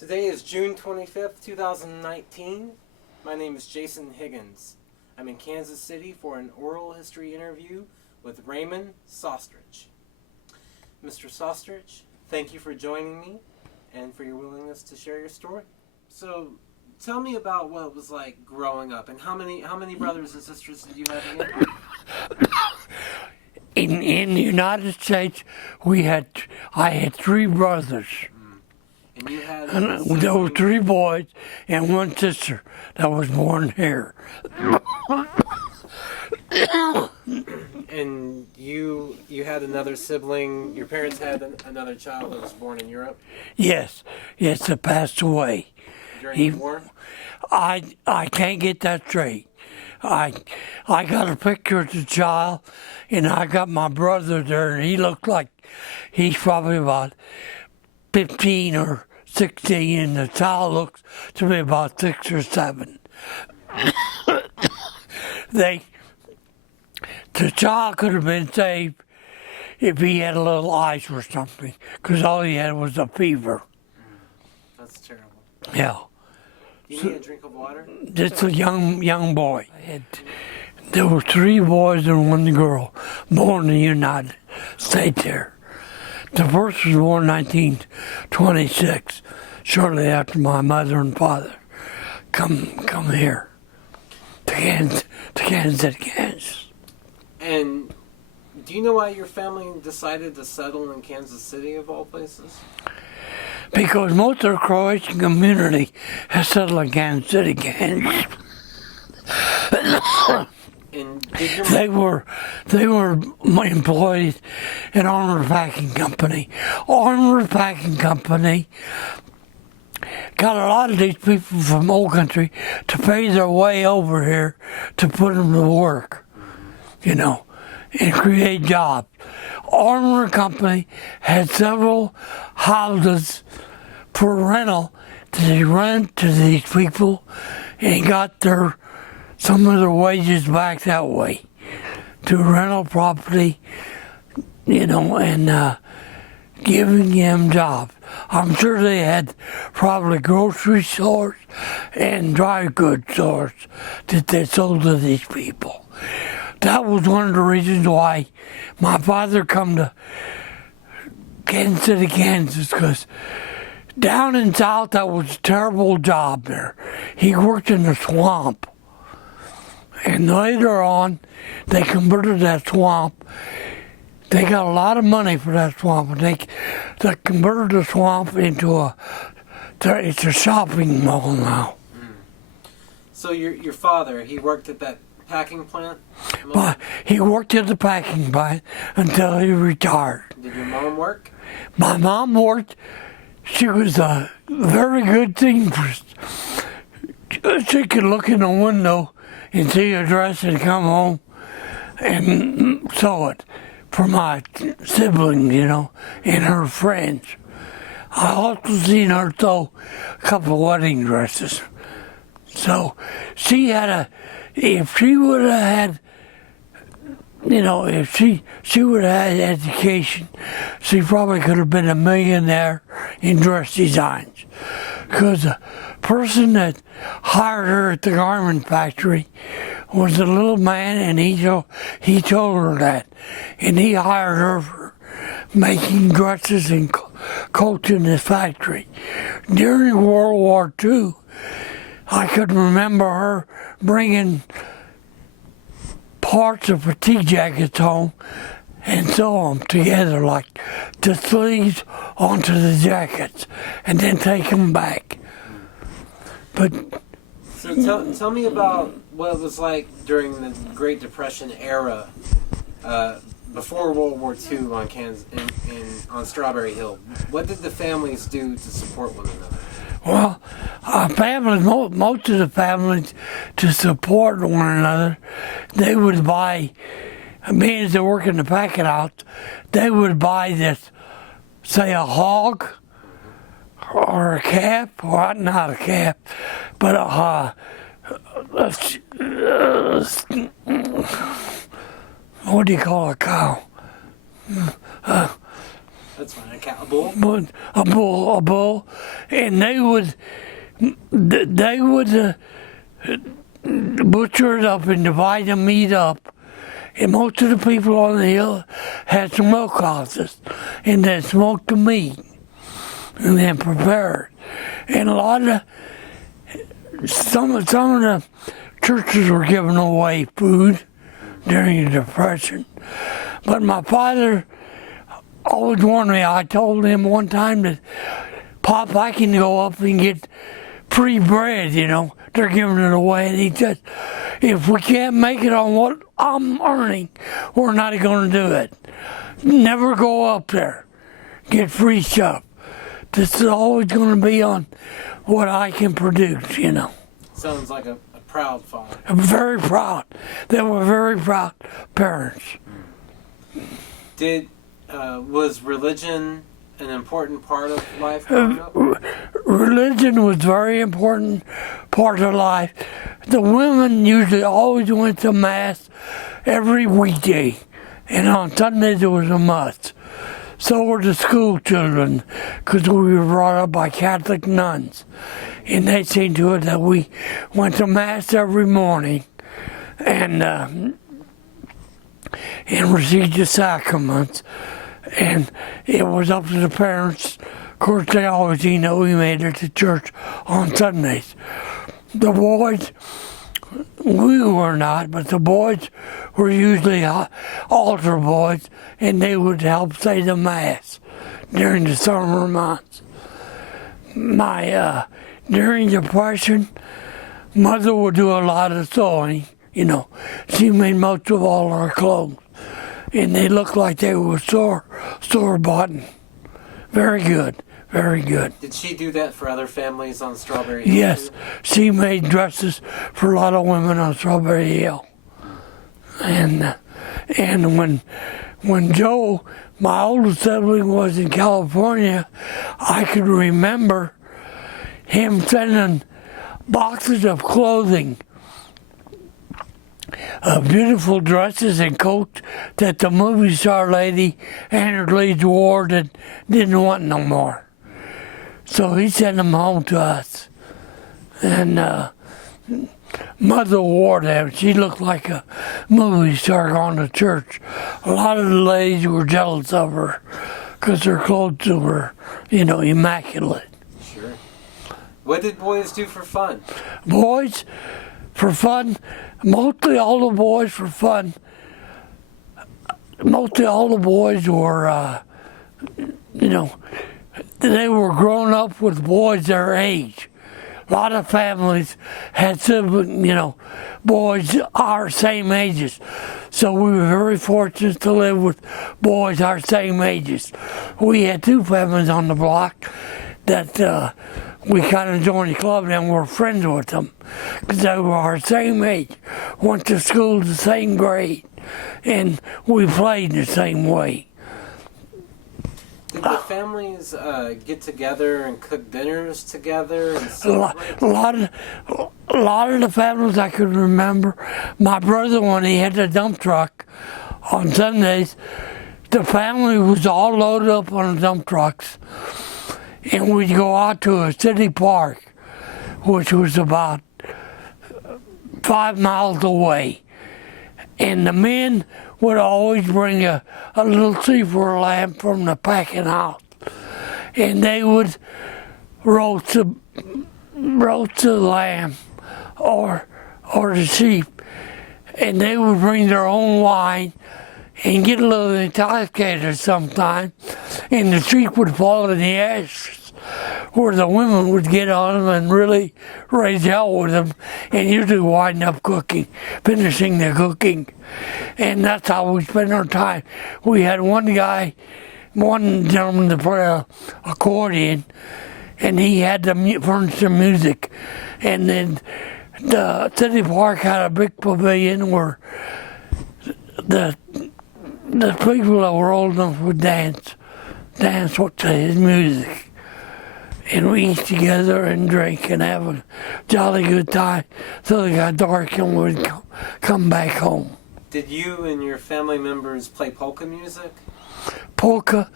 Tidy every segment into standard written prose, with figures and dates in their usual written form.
Today is June 25th, 2019. My name is Jason Higgins. I'm in Kansas City for an oral history interview with Raymond Sostarich. Mr. Sostarich, thank you for joining me and for your willingness to share your story. So, tell me about what it was like growing up, and how many brothers and sisters did you have again? In the United States, I had three brothers. And you had And there were three boys and one sister that was born here. And you had another sibling. Your parents had another child that was born in Europe Yes, that passed away. during the war. I can't get that straight. I got a picture of the child, and I got my brother there, and he looked like he's probably about 15 or 16, and the child looks to be about 6 or 7. The child could have been saved if he had a little ice or something, because all he had was a fever. That's terrible. Yeah. You need a drink of water? Just a young boy. There were three boys and one girl born in the United States here. The first was born in 1926, shortly after my mother and father come here to Kansas City, Kansas. And do you know why your family decided to settle in Kansas City, of all places? Because most of the Croatian community has settled in Kansas City, Kansas. And did your They were employed in Armored Packing Company. Armored Packing Company got a lot of these people from old country to pay their way over here to put them to work, and create jobs. Armored Company had several houses for rental that they rent to these people and got some of their wages back that way to rental property, and giving them jobs. I'm sure they had probably grocery stores and dry goods stores that they sold to these people. That was one of the reasons why my father come to Kansas City, Kansas, because down in South, that was a terrible job there. He worked in the swamp. And later on, they converted that swamp. They got a lot of money for that swamp. And they converted the swamp into it's a shopping mall now. So your father, he worked at that packing plant? But he worked at the packing plant until he retired. Did your mom work? My mom worked. She was a very good seamstress. She could look in the window and see a dress and come home and sew it for my siblings, and her friends. I also seen her sew a couple of wedding dresses. So she had if she would have had, if she would have had education, she probably could have been a millionaire in dress designs. Because the person that hired her at the garment factory was a little man, and he told her that. And he hired her for making dresses and coats in his factory. During World War II, I could remember her bringing parts of fatigue jackets home and sew them together, like the sleeves onto the jackets, and then take them back. But so tell me about what it was like during the Great Depression era, before World War II on on Strawberry Hill. What did the families do to support one another? Well, most of the families, to support one another, they would buy, being as they work in the packing house, they would buy this, say, a hog or a calf, or not a calf, but what do you call a cow? A That's fine. A bull? But a bull, and they would butcher it up and divide the meat up. And most of the people on the hill had smoke houses, and they smoked the meat and then prepare it. And a lot of some of the churches were giving away food during the Depression. But my father always warned me. I told him one time that, Pop, I can go up and get free bread, you know. They're giving it away. And he said, if we can't make it on what I'm earning, we're not going to do it. Never go up there. Get free stuff. This is always going to be on what I can produce, you know. Sounds like a proud father. I'm very proud. They were very proud parents. Was religion an important part of life growing up? Religion was very important part of life. The women usually always went to Mass every weekday, and on Sundays it was a must. So were the school children, because we were brought up by Catholic nuns. And they seen to it that we went to Mass every morning and received the sacraments. And it was up to the parents. Of course, they always, we made it to church on Sundays. The boys, we were not, but the boys were usually altar boys, and they would help say the Mass during the summer months. During the Depression, Mother would do a lot of sewing, She made most of all our clothes. And they looked like they were store-bought. Very good, very good. Did she do that for other families on Strawberry Hill? Yes, she made dresses for a lot of women on Strawberry Hill. And when Joe, my oldest sibling, was in California, I could remember him sending boxes of clothing, beautiful dresses and coats that the movie star lady Andrew Leeds wore that didn't want no more. So he sent them home to us. And Mother wore them. She looked like a movie star going to church. A lot of the ladies were jealous of her because her clothes were, immaculate. Sure. What did boys do for fun? Boys, for fun, mostly all the boys for fun. Mostly all the boys were, they were grown up with boys their age. A lot of families had siblings, boys our same ages. So we were very fortunate to live with boys our same ages. We had two families on the block that we kind of joined the club and were friends with them because they were our same age, went to school the same grade, and we played the same way. Did the families get together and cook dinners together? And a lot of the families I could remember. My brother, when he had the dump truck on Sundays, the family was all loaded up on the dump trucks, and we'd go out to a city park, which was about 5 miles away. And the men would always bring a little silver lamb from the packing house. And they would roast the lamb or the sheep. And they would bring their own wine and get a little intoxicated sometimes. And the sheep would fall in the ashes, where the women would get on them and really raise hell with them, and usually wind up finishing the cooking. And that's how we spent our time. We had one gentleman to play an accordion, and he had to furnish the music. And then the city park had a big pavilion where the people that were old enough would dance to his music. And we eat together and drink and have a jolly good time till it got dark and we'd come back home. Did you and your family members play polka music? polka,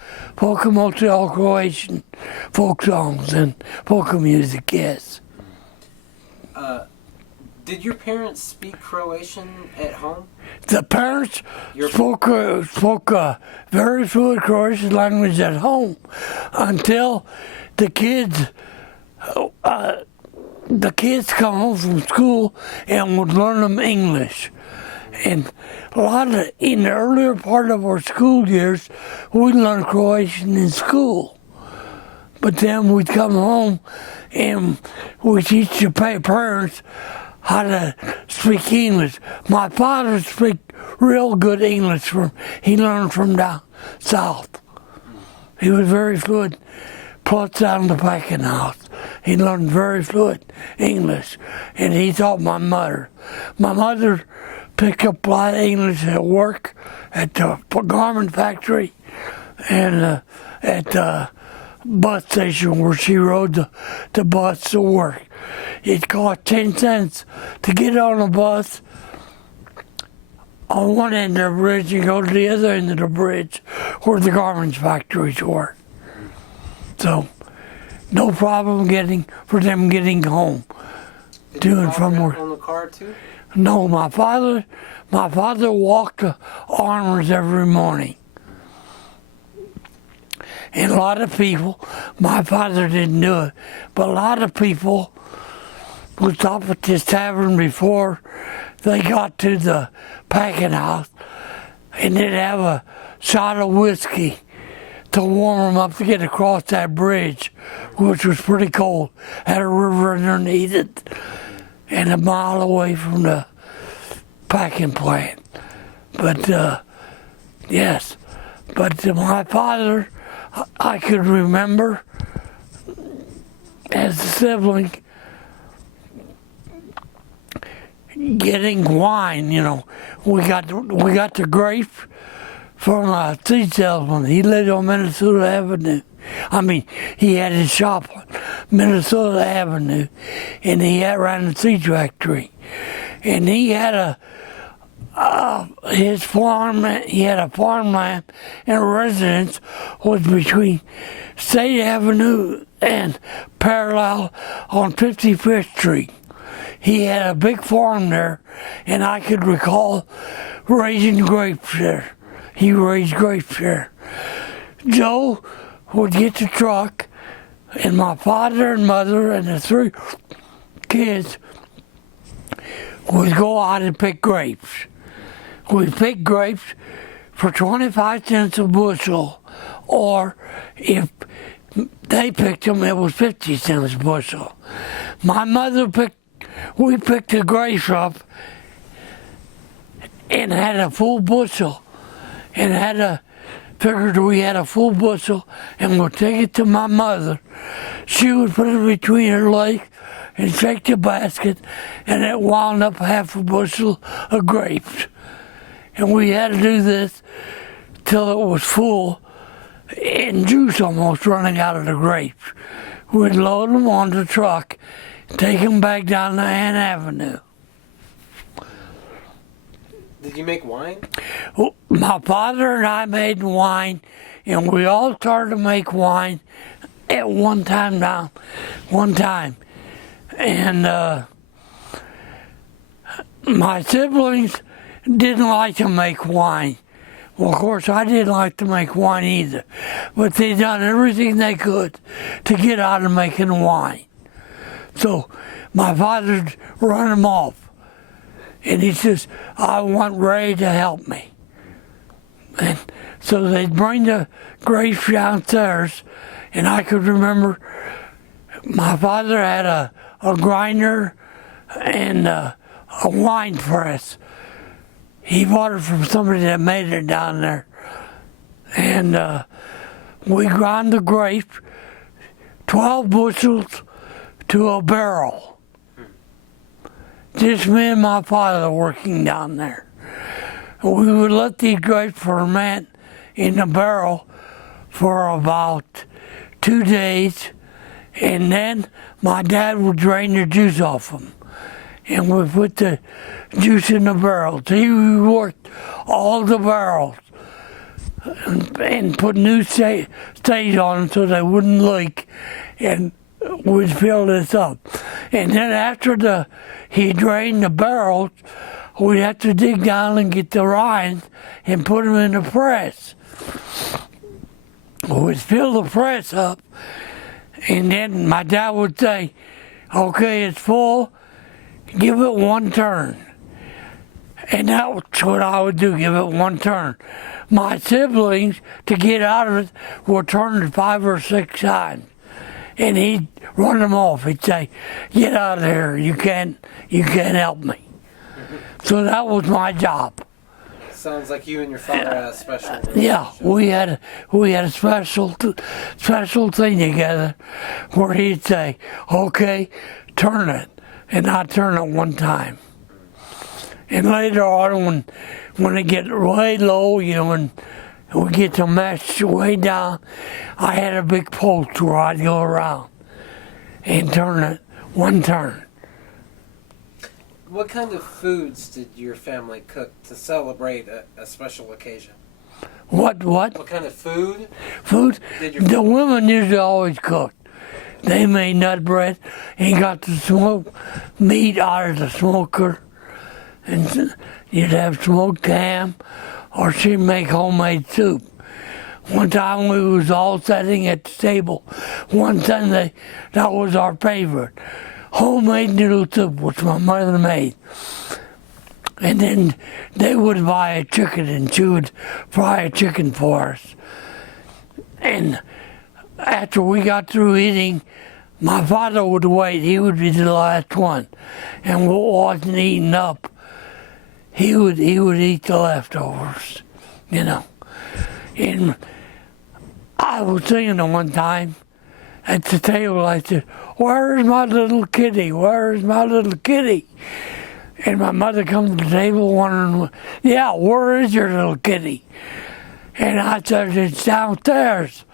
mostly all Croatian folk songs and polka music, yes. Did your parents speak Croatian at home? The parents spoke very fluent Croatian language at home until the kids come home from school and would learn them English. And in the earlier part of our school years, we learned Croatian in school. But then we'd come home and we teach the parents how to speak English. My father speaks real good English. He learned from down south. He was very fluent, plus down in the packing house. He learned very fluent English, and he taught my mother. My mother picked up a lot of English at work, at the garment factory, and at the bus station where she rode the bus to work. It cost 10 cents to get on a bus on one end of the bridge and go to the other end of the bridge where the garments factories were. So, no problem for them getting home. Did from work. On the car too? No, my father walked to Armours every morning. And a lot of people, my father didn't do it, but a lot of people would stop at this tavern before they got to the packing house, and they'd have a shot of whiskey to warm them up to get across that bridge, which was pretty cold. Had a river underneath it, and a mile away from the packing plant. But yes, but my father, I could remember as a sibling getting wine. You know, we got the grape from a seed salesman. He lived on Minnesota Avenue. I mean, he had his shop on Minnesota Avenue, and he ran the seed factory. And he had his farm. He had a farmland, and a residence was between State Avenue and parallel on 55th Street. He had a big farm there, and I could recall raising grapes there. He raised grapes there. Joe would get the truck, and my father and mother and the three kids would go out and pick grapes. We picked grapes for 25 cents a bushel, or if they picked them, it was 50 cents a bushel. My mother we picked the grapes up and had a full bushel, and figured we had a full bushel, and would take it to my mother. She would put it between her legs and shake the basket, and it wound up half a bushel of grapes. And we had to do this till it was full and juice almost running out of the grapes. We'd load them on the truck, take them back down to Ann Avenue. Did you make wine? Well, my father and I made wine, and we all started to make wine at one time. And my siblings didn't like to make wine. Well, of course, I didn't like to make wine either, but they done everything they could to get out of making wine. So my father'd run them off, and he says, I want Ray to help me. And so they'd bring the grapes downstairs, and I could remember my father had a grinder and a wine press. He bought it from somebody that made it down there. And we ground the grapes, 12 bushels to a barrel. Just me and my father working down there. We would let these grapes ferment in the barrel for about 2 days, and then my dad would drain the juice off them, and we put the juice in the barrel. So he worked all the barrels and put new stage on them so they wouldn't leak, and we'd fill this up. And then after he drained the barrels, we'd have to dig down and get the rinds and put them in the press. We'd fill the press up, and then my dad would say, okay, it's full, give it one turn. And that's what I would do, give it one turn. My siblings, to get out of it, would turn it 5 or 6 times. And he'd run them off. He'd say, get out of here, you can't help me. So that was my job. Sounds like you and your father had a special relationship. Yeah, we had a special thing together where he'd say, okay, turn it. And I'd turn it one time. And later on, when it get way low, and we get the mesh way down, I had a big post where I'd go around and turn it one turn. What kind of foods did your family cook to celebrate a special occasion? What? What kind of food? Food? Did your The women usually always cooked. They made nut bread and got the smoked meat out of the smoker. And you'd have smoked ham, or she'd make homemade soup. One time we was all sitting at the table one Sunday, that was our favorite. Homemade noodle soup, which my mother made. And then they would buy a chicken, and she would fry a chicken for us. And after we got through eating, my father would wait. He would be the last one. And what wasn't eaten up, he would eat the leftovers, And I was singing at one time at the table. I said, "Where's my little kitty? Where's my little kitty?" And my mother comes to the table wondering, "Yeah, where is your little kitty?" And I said, "It's downstairs."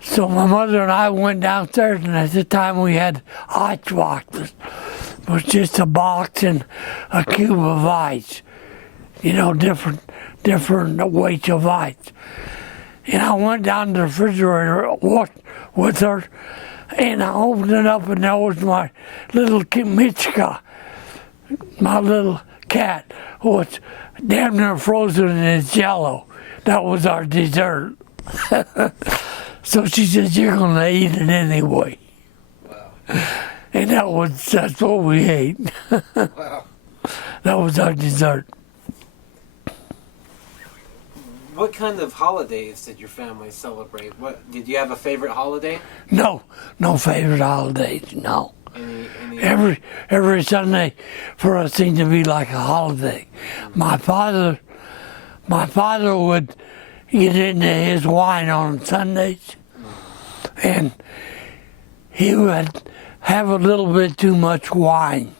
So my mother and I went downstairs, and at the time we had ice boxes. It was just a box and a cube of ice, different weights of ice. And I went down to the refrigerator with her, and I opened it up, and there was my little Mitchka, my little cat, who was damn near frozen in its jello. That was our dessert. So she said, "You're going to eat it anyway." Wow. And that's what we ate. Wow. That was our dessert. What kind of holidays did your family celebrate? Did you have a favorite holiday? No favorite holidays, no. Any Every Sunday for us seemed to be like a holiday. My father would get into his wine on Sundays, and he would have a little bit too much wine,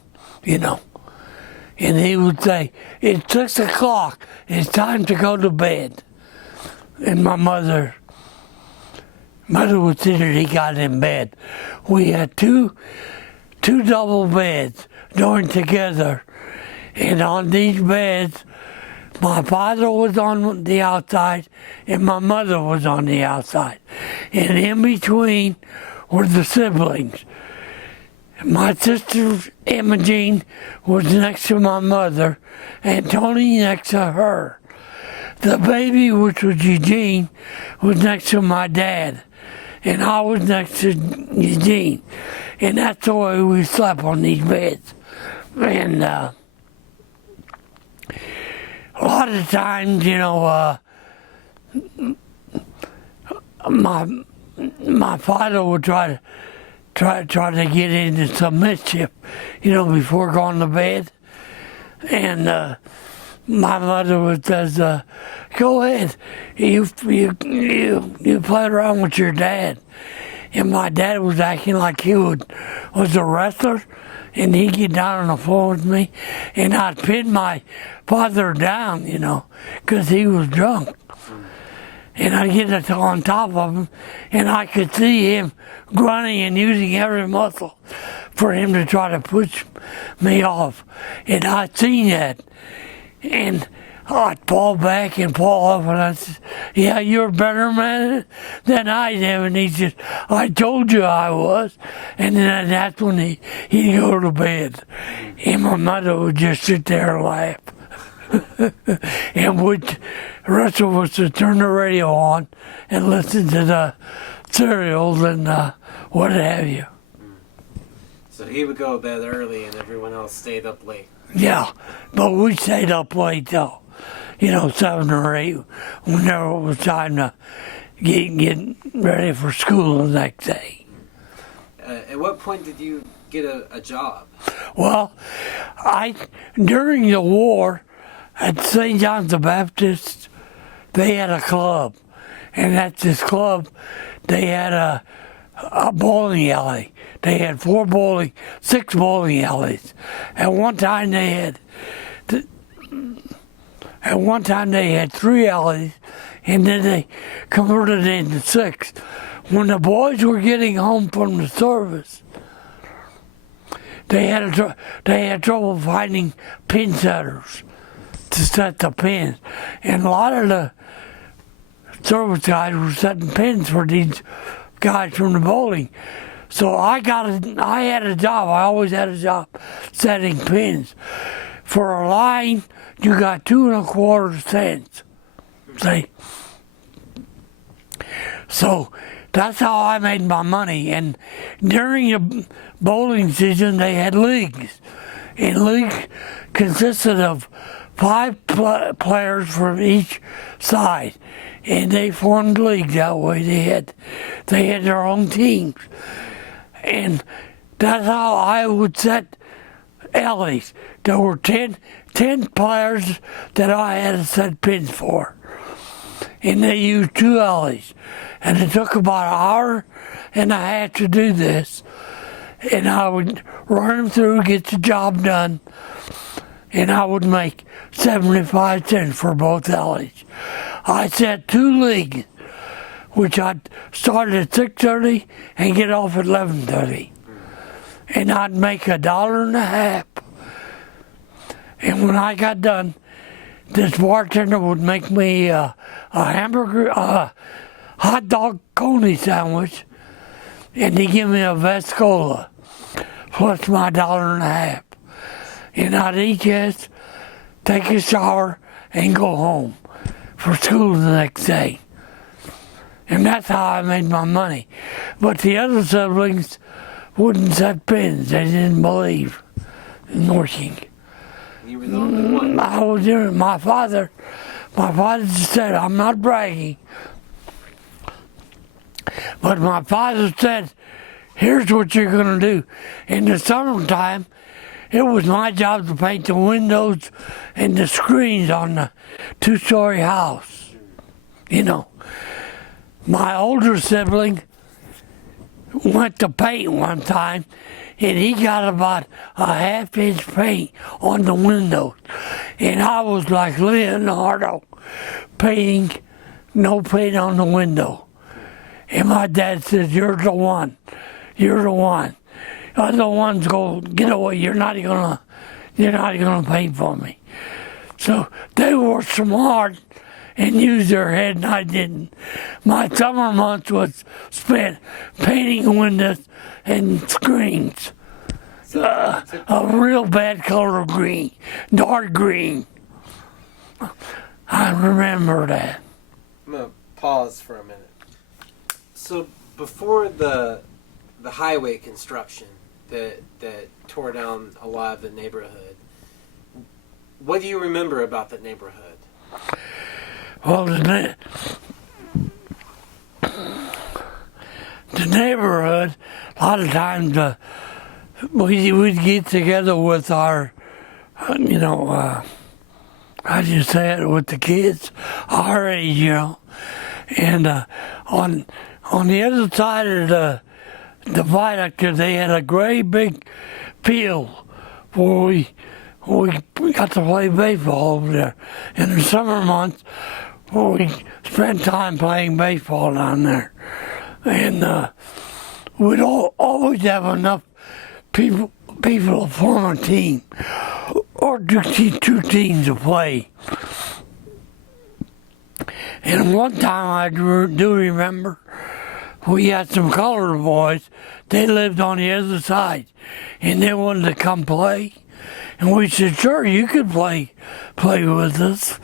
And he would say, "It's 6 o'clock, it's time to go to bed." And my mother would sit and he got in bed. We had two double beds joined together, and on these beds, my father was on the outside and my mother was on the outside. And in between were the siblings. My sister Imogene was next to my mother and Tony next to her. The baby, which was Eugene, was next to my dad, and I was next to Eugene. And that's the way we slept on these beds. And a lot of times, my father would try to get into some mischief, before going to bed. And my mother would says, "Go ahead, you play around with your dad." And my dad was acting like he was a wrestler, and he'd get down on the floor with me, and I'd pin my father down, because he was drunk. And I'd get on top of him, and I could see him grunting and using every muscle for him to try to push me off. And I'd seen that. And I'd fall back and fall off, and I said, yeah, you're a better man than I am. And he said, I told you I was. And then that's when he'd go to bed. And my mother would just sit there and laugh. And the rest of us would turn the radio on and listen to the serials and what have you. So he would go to bed early and everyone else stayed up late. Yeah, but we stayed up late though. 7 or 8, whenever it was time to get ready for school the next day. At what point did you get a job? Well, during the war at St. John's the Baptist, they had a club. And at this club, they had a bowling alley. They had 6 bowling alleys. At one time they had 3 alleys, and then they converted it into 6. When the boys were getting home from the service, they had trouble finding pin setters to set the pins, and a lot of the service guys were setting pins for these guys from the bowling. So I had a job. I always had a job setting pins. For a line, you got 2 1/4 cents. See? So that's how I made my money. And during the bowling season, they had leagues. And leagues consisted of 5 players from each side. And they formed leagues that way. They had their own teams. And that's how I would set alleys. There were 10 players that I had to set pins for. And they used 2 alleys. And it took about an hour and a half to do this. And I would run them through, get the job done. And I would make 75 cents for both alleys. I set 2 leagues, which I'd start at 6:30 and get off at 11:30. And I'd make $1.50. And when I got done, this bartender would make me a hot dog coney sandwich, and he'd give me a Vescola plus my $1.50. And I'd eat this, take a shower, and go home for school the next day. And that's how I made my money. But the other siblings wouldn't set pins. They didn't believe in working. You were the only one. I was doing it. My father said, I'm not bragging, but my father said, here's what you're going to do. In the summertime, it was my job to paint the windows and the screens on the 2-story house. My older sibling went to paint one time, and he got about a 1/2-inch paint on the windows. And I was like Leonardo, painting, no paint on the window. And my dad said, you're the one. You're the one. Other ones go, get away, you're not gonna paint for me. So they worked smart and used their head, and I didn't. My summer months was spent painting windows and screens. A real bad color green, dark green. I remember that. I'm going to pause for a minute. So before the highway construction that tore down a lot of the neighborhood, what do you remember about the neighborhood? Well, the neighborhood, a lot of times we'd get together with our, how do you say it, with the kids our age, And on the other side of the viaduct, they had a great big field where we got to play baseball over there. In the summer months, we spent time playing baseball down there. And we'd always have enough people to form a team, or two teams to play. And one time I do remember we had some colored boys. They lived on the other side, and they wanted to come play. And we said, sure, you could play with us.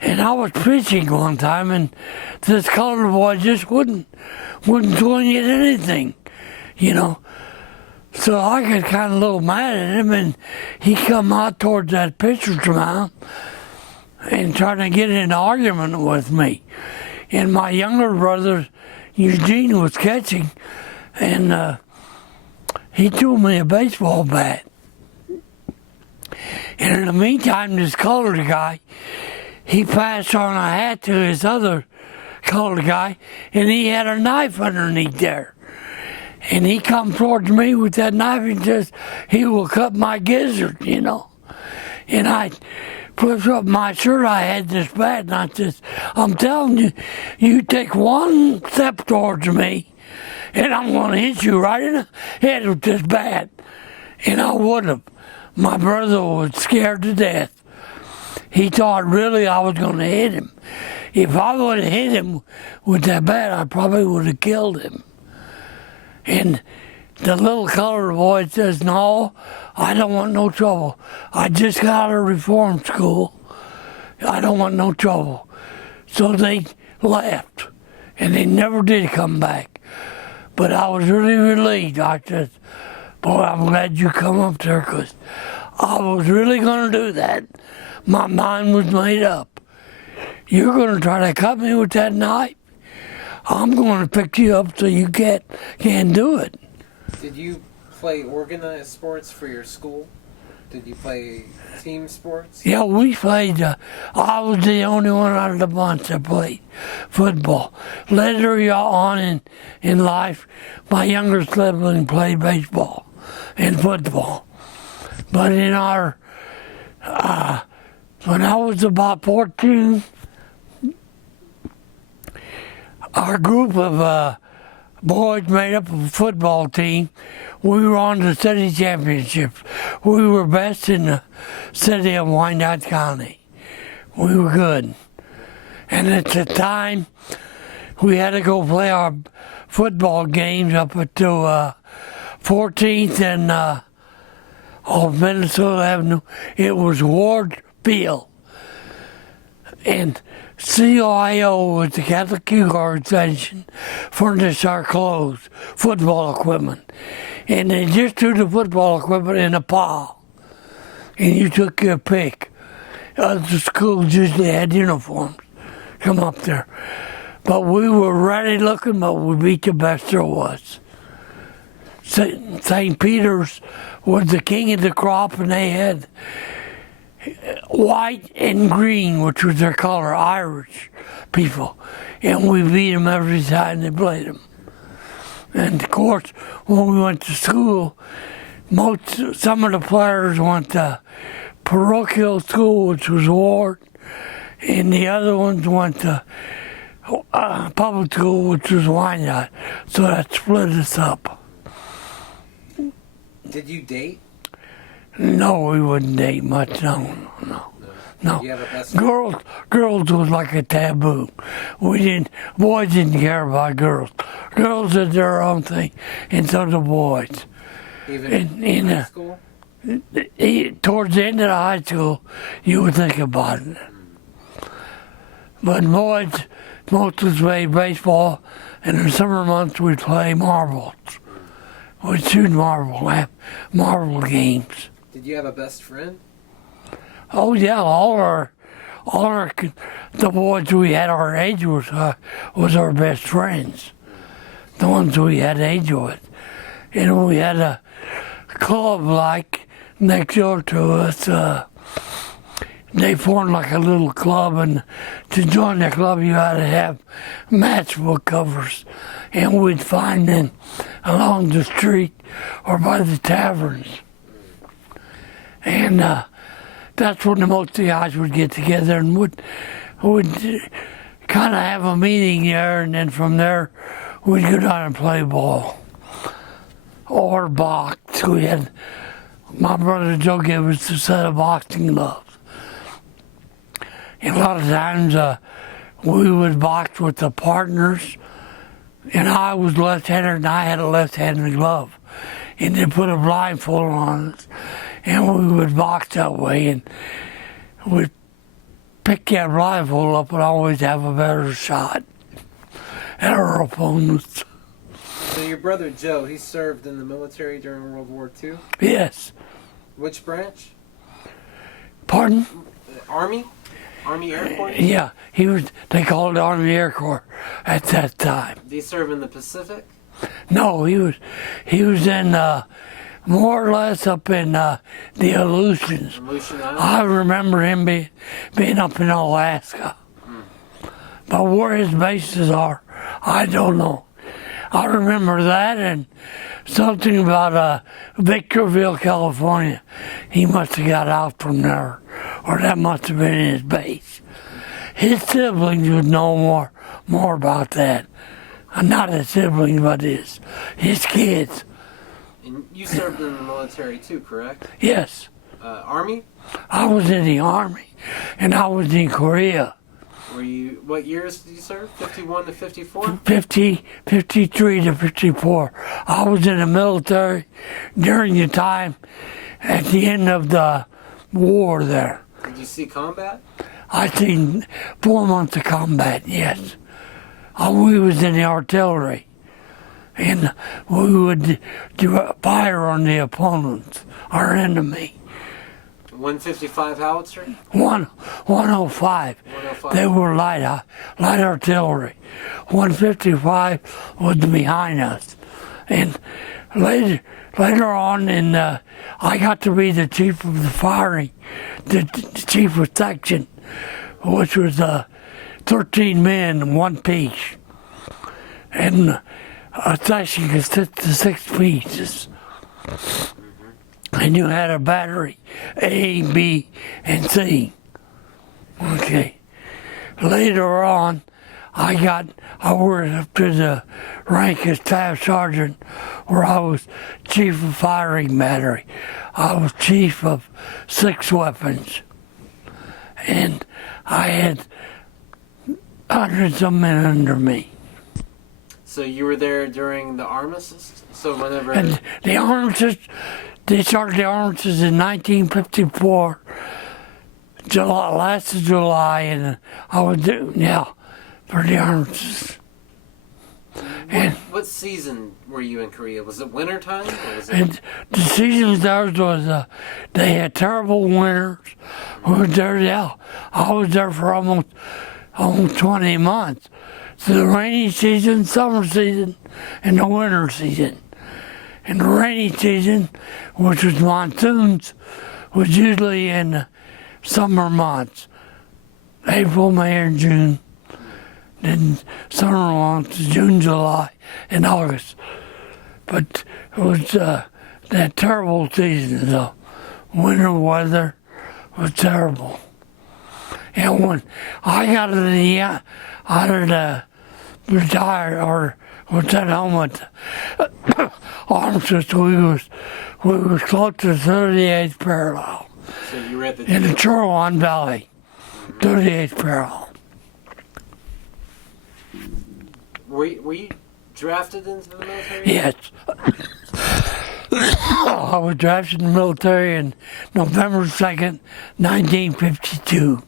And I was preaching one time, and this colored boy just wouldn't swing at anything, you know. So I got kind of a little mad at him, and he come out towards that pitcher's mound and trying to get in an argument with me. And my younger brother, Eugene, was catching, and he threw me a baseball bat. And in the meantime, this colored guy, he passed on a hat to his other colored guy, and he had a knife underneath there. And he come towards me with that knife and just, he will cut my gizzard, you know. And I pushed up my shirt, I had this bat, and I said, I'm telling you, you take one step towards me, and I'm going to hit you right in the head with this bat. And I would have. My brother was scared to death. He thought really I was going to hit him. If I would have hit him with that bat, I probably would have killed him. And the little colored boy says, no, I don't want no trouble. I just got out of reform school. I don't want no trouble. So they left, and they never did come back. But I was really relieved. I said, boy, I'm glad you come up there, because I was really going to do that. My mind was made up. You're going to try to cut me with that knife? I'm going to pick you up so you can't do it. Did you play organized sports for your school? Did you play team sports? Yeah, we played. I was the only one out of the bunch that played football. Later on in life, my younger sibling played baseball and football. But in our, when I was about 14, our group of boys made up a football team. We were on the city championship. We were best in the city of Wyandotte County. We were good. And at the time, we had to go play our football games up to 14th and off Minnesota Avenue. It was Ward Field. And CIO was the Catholic Youth Organization, furnished our clothes, football equipment. And they just threw the football equipment in a pile. And you took your pick. Other schools usually had uniforms. Come up there. But we were ready looking, but we beat the best there was. St. Peter's was the king of the crop, and they had white and green, which was their color, Irish people. And we beat them every time they played them. And of course, when we went to school, some of the players went to parochial school, which was Ward, and the other ones went to public school, which was Wyandotte. So that split us up. Did you date? No, we wouldn't date much. No. Did you have a best friend? Girls was like a taboo. Boys didn't care about girls. Girls did their own thing, and so did boys. Even in high school? Towards the end of the high school, you would think about it. But boys, most of us played baseball, and in the summer months we'd play marbles. We'd shoot marble games. Did you have a best friend? Oh yeah, the boys we had our age was our best friends. The ones we had age with. And we had a club like next door to us. They formed like a little club, and to join the club you had to have matchbook covers. And we'd find them along the street or by the taverns. And that's when most of the guys would get together and would kind of have a meeting there, and then from there we'd go down and play ball or box. My brother Joe gave us a set of boxing gloves. And a lot of times we would box with the partners, and I was left-handed, and I had a left-handed glove. And they put a blindfold on us, and we would box that way, and we'd pick that blindfold up and always have a better shot at our opponents. So your brother Joe, he served in the military during World War II? Yes. Which branch? Pardon? Army? Army Air Corps? Yeah, they called it Army Air Corps at that time. Did he serve in the Pacific? No, he was in more or less up in the Aleutians. Aleutian Island? I remember him being up in Alaska. But where his bases are, I don't know. I remember that and something about Victorville, California. He must have got out from there, or that must have been his base. His siblings would know more about that. Not his siblings, but his kids. And you served in the military too, correct? Yes. Army? I was in the Army, and I was in Korea. What years did you serve? 51 to 54? 53 to 54. I was in the military during the time at the end of the war there. Did you see combat? I seen 4 months of combat, yes. We was in the artillery, and we would do fire on the opponents, our enemy. 155 howitzer? 105. 105. They were light artillery. 155 was behind us. And later on, I got to be the chief of the firing, the chief of section, which was 13 men in one piece. And a section consisted of 6 pieces. And you had a battery, A, B, and C. Okay. Later on, I worked up to the rank of staff sergeant, where I was chief of firing battery. I was chief of 6 weapons. And I had hundreds of men under me. So you were there during the armistice? So whenever... And the armistice, they started the armistice in 1954, last of July, and I was there, for the armistice. What season were you in Korea? Was it winter time? Or was it... And the season theirs was, they had terrible winters. We were there, I was there for almost 20 months. So the rainy season, summer season, and the winter season. And the rainy season, which was monsoons, was usually in the summer months, April, May, and June. Then summer months, June, July, and August. But it was that terrible season, though. Winter weather was terrible. And when I got out of the retired, or was at home at armistice, we was close to the 38th parallel. So you were at the... In the Chorwan Valley, 38th parallel. Were you drafted into the military? Yes. I was drafted in the military on November 2nd, 1952.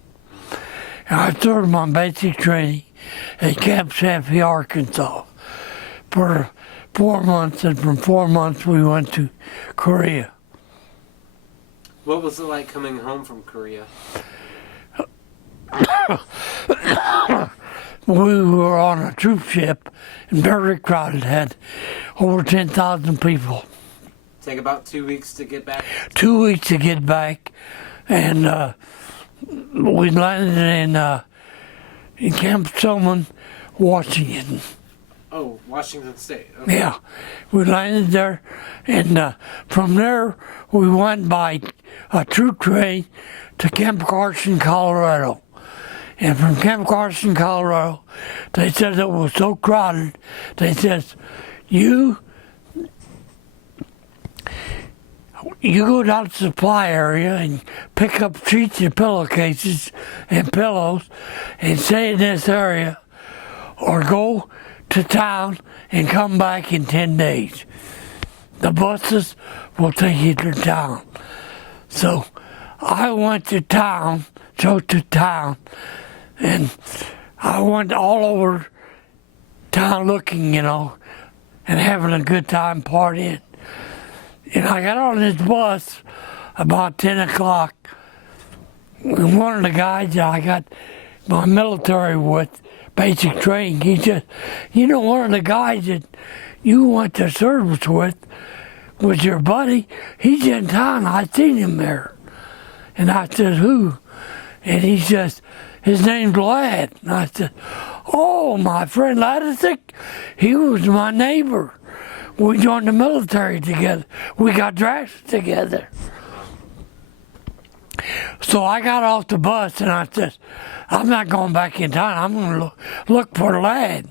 And I started my basic training at Camp Chaffee, Arkansas, for 4 months, and from 4 months we went to Korea. What was it like coming home from Korea? We were on a troop ship, and very crowded, had over 10,000 people. Take about 2 weeks to get back? 2 weeks to get back, and we landed in Camp Tillman, Washington. Oh, Washington State. Okay. Yeah, we landed there, and from there we went by a troop train to Camp Carson, Colorado. And from Camp Carson, Colorado, they said it was so crowded, they said, you go down to the supply area and pick up sheets and pillowcases and pillows and stay in this area, or go to town and come back in 10 days. The buses will take you to town. So I went to town, and I went all over town looking, and having a good time partying. And I got on this bus about 10 o'clock. And one of the guys that I got my military with, basic training, he said, one of the guys that you went to service with was your buddy. He's in town. I seen him there. And I said, who? And he says, his name's Lad. And I said, oh, my friend Ladisick, he was my neighbor. We joined the military together. We got drafted together. So I got off the bus and I said, I'm not going back in town. I'm going to look for the Lad.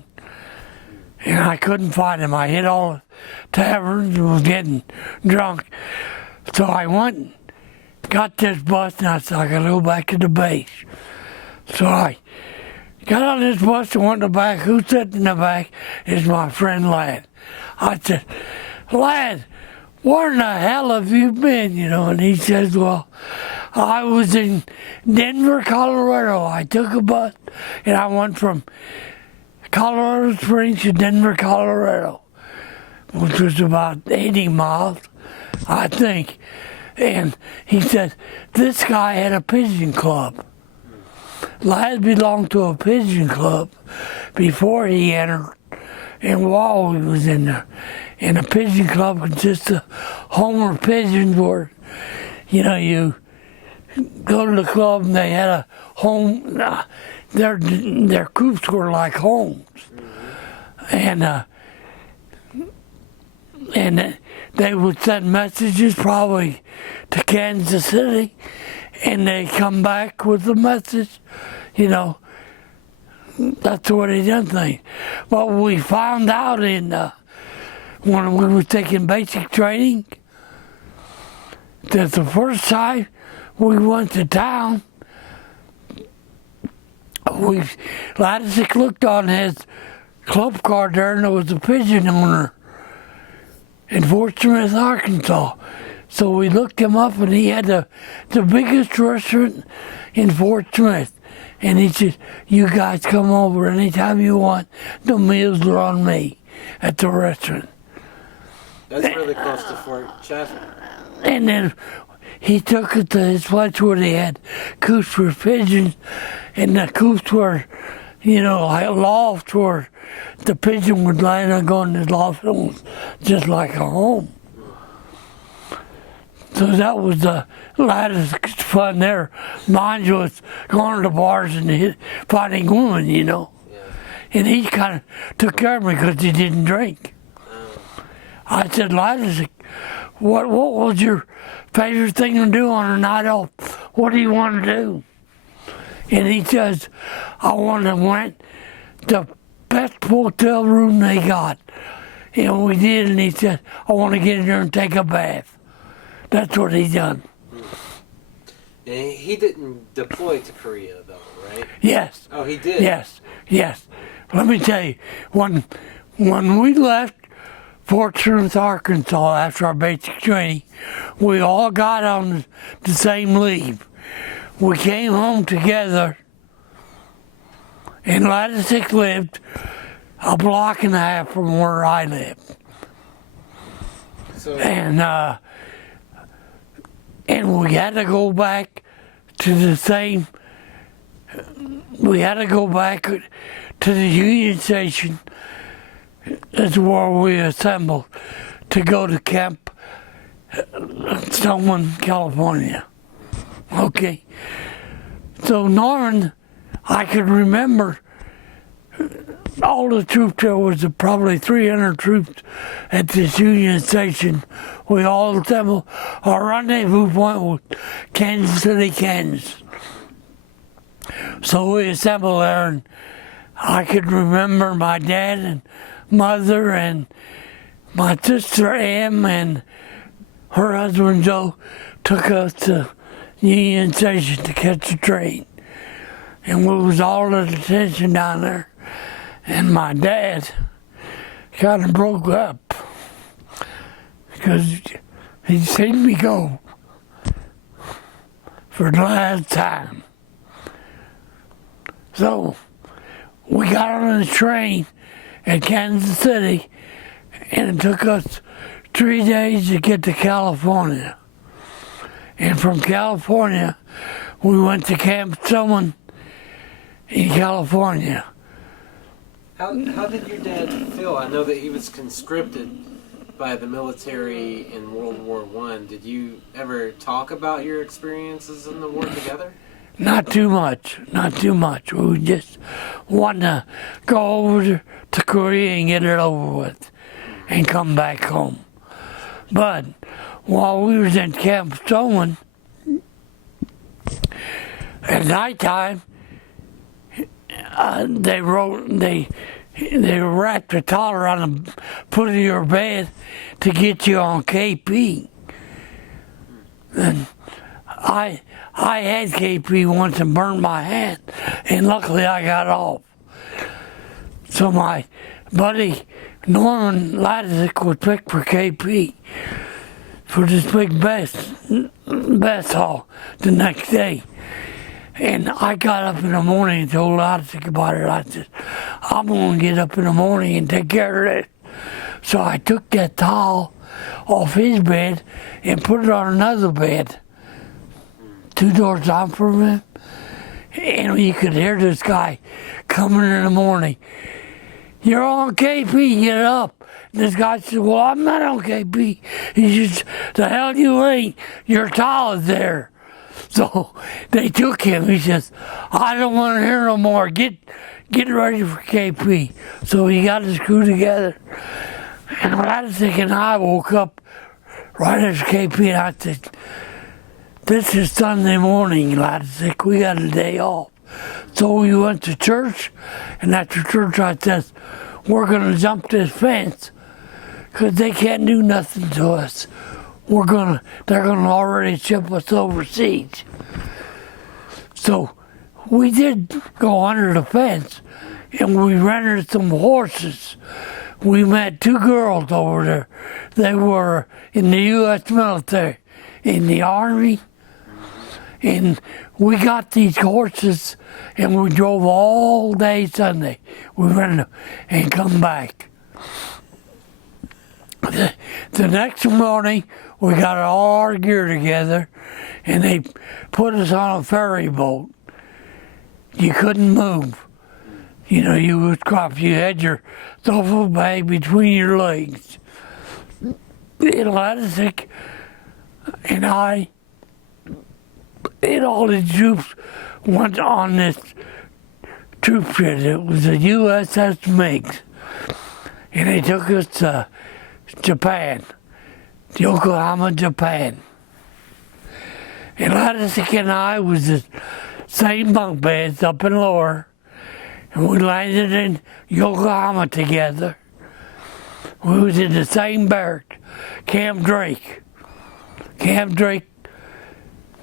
And I couldn't find him. I hit all the taverns and was getting drunk. So I went, got this bus, and I said, I got to go back to the base. So I got on this bus and went to the back. Who's sitting in the back? Is my friend Lad. I said, Lad, where in the hell have you been? And he says, well, I was in Denver, Colorado. I took a bus and I went from Colorado Springs to Denver, Colorado, which was about 80 miles, I think. And he said, this guy had a pigeon club. Lad belonged to a pigeon club before he entered, and while he was in there. And a pigeon club consists of homer pigeons where, you go to the club and they had a home, their coops were like homes. And they would send messages probably to Kansas City, and they come back with the message, That's the way they done things. But we found out when we were taking basic training that the first time we went to town, Ladisick looked on his club card there, and there was a pigeon owner in Fort Smith, Arkansas. So we looked him up, and he had the biggest restaurant in Fort Smith. And he said, you guys come over anytime you want. The meals are on me at the restaurant. That's really close to Fort Chaffin. And then he took it to his place where they had coops for pigeons, and the coops were, like a loft where the pigeon would land and go in the loft. It was just like a home. So that was the latest fun there. Mine was going to the bars and finding women, Yeah. And he kind of took care of me because he didn't drink. I said, Ladisick, what was your favorite thing to do on a night off? What do you want to do? And he says, I want to rent the best hotel room they got. And we did, and he said, I want to get in there and take a bath. That's what he done. And he didn't deploy to Korea, though, right? Yes. Oh, he did? Yes. Let me tell you, when we left Fort Smith, Arkansas, after our basic training, we all got on the same leave. We came home together, and Ladisick lived a block and a half from where I lived. So, and we had to go back to the same, we had to go back to the Union Station. That's where we assembled to go to Camp Stoneman, California. Okay. So Norman, I could remember all the troops. There was probably 300 troops at this Union Station. We all assembled. Our rendezvous point was Kansas City, Kansas. So we assembled there, and I could remember my dad and mother and my sister Em and her husband Joe took us to Union Station to catch a train. And we was all at attention down there. And my dad kind of broke up because he'd seen me go for the last time. So we got on the train at Kansas City, and it took us 3 days to get to California. And from California, we went to Camp Tillman in California. How did your dad feel? I know that he was conscripted by the military in World War I. Did you ever talk about your experiences in the war together? Not too much. We just wanted to go over to Korea and get it over with and come back home. But while we was in Camp Tillman, at nighttime, they wrapped a towel around the foot of your bed to get you on KP. And I had KP once and burned my hand, and luckily I got off. So my buddy Norman Ladisick was picked for KP for this big bath hall the next day. And I got up in the morning and told Ladisick about it. I said, I'm going to get up in the morning and take care of it. So I took that towel off his bed and put it on another bed, 2 doors down from him. And you could hear this guy coming in the morning. You're on KP, get up. And this guy said, well, I'm not on KP. He said, the hell you ain't. Your towel is there. So they took him. He says, I don't want to hear no more. Get ready for KP. So he got his crew together. And Ladisick and I woke up right after KP, and I said, this is Sunday morning, Ladisick. We got a day off. So we went to church, and after church I said, we're going to jump this fence because they can't do nothing to us. They're gonna already ship us overseas. So we did go under the fence, and we rented some horses. We met 2 girls over there. They were in the U.S. military, in the Army, and we got these horses, and we drove all day Sunday. We rented them and come back. The next morning, we got all our gear together, and they put us on a ferry boat. You couldn't move. You know, you was cropped. You had your duffel bag between your legs. Ladisick and I and all the troops went on this troop ship. It was a USS Meigs, and they took us to Japan. Yokohama, Japan. And Ladisick and I was the same bunk beds up in lower, and we landed in Yokohama together. We was in the same barrack, Camp Drake.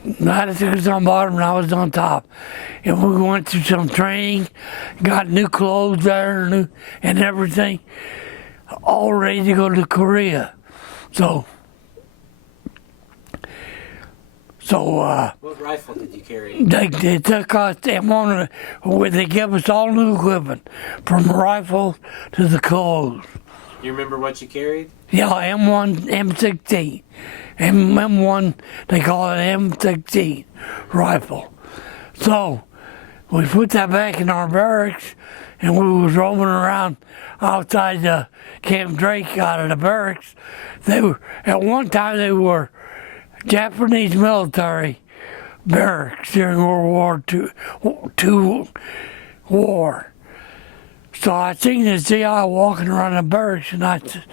Ladisick was on bottom and I was on top. And we went through some training, got new clothes there and everything, all ready to go to Korea. So what rifle did you carry? They took us, they gave us all new equipment, from the rifle to the clothes. You remember what you carried? Yeah, M1, M16. M1, they call it M16 rifle. So we put that back in our barracks, and we was roaming around outside the Camp Drake out of the barracks. At one time they were Japanese military barracks during World War II war. So I seen this guy walking around the barracks, and I said,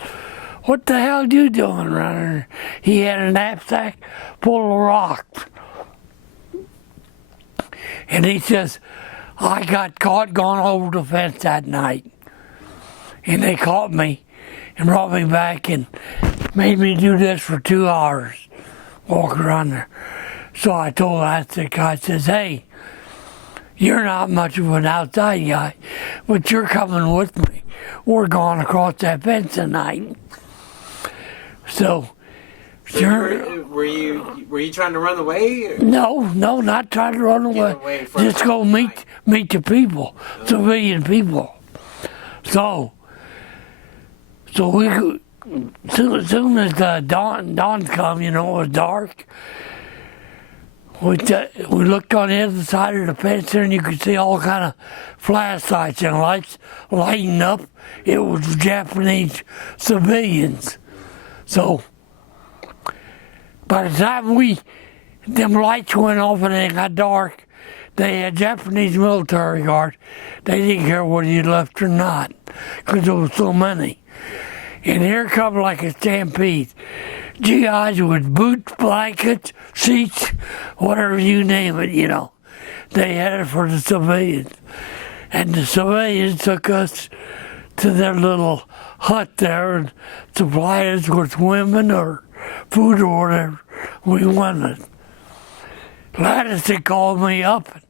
what the hell are you doing around here? He had a knapsack full of rocks. And he says, I got caught going over the fence that night. And they caught me and brought me back, and made me do this for 2 hours, walk around there. So I told that guy, I says, hey, you're not much of an outside guy, but you're coming with me. We're going across that fence tonight. So sure. Were you trying to run away? Or? No, not trying to run away. Just go meet the people, civilian people. So we soon as the dawn come, you know, it was dark. We looked on the other side of the fence there, and you could see all kind of flashlights and lights lighting up. It was Japanese civilians. So by the time them lights went off and it got dark, they had Japanese military guards. They didn't care whether you left or not, because there was so many. And here come like a stampede. GIs with boots, blankets, sheets, whatever you name it, you know. They had it for the civilians. And the civilians took us to their little hut there and supplied us with women or food or whatever we wanted. Lattice called me up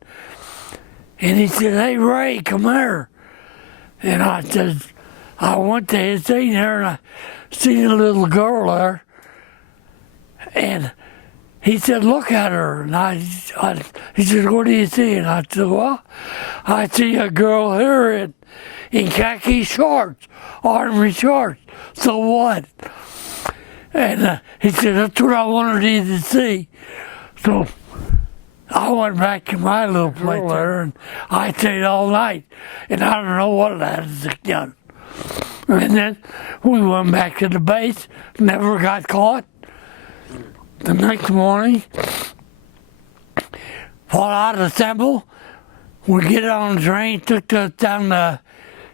and he said, hey Ray, come here. And I said, I went to his thing there and I seen a little girl there. And he said, look at her. And he said, what do you see? And I said, well, I see a girl here in khaki shorts, army shorts. So what? And he said, that's what I wanted you to see. So I went back to my little place there, and I stayed all night. And I don't know what that has done. And then we went back to the base, never got caught. The next morning, fall out of the temple, we get on the train, took us down to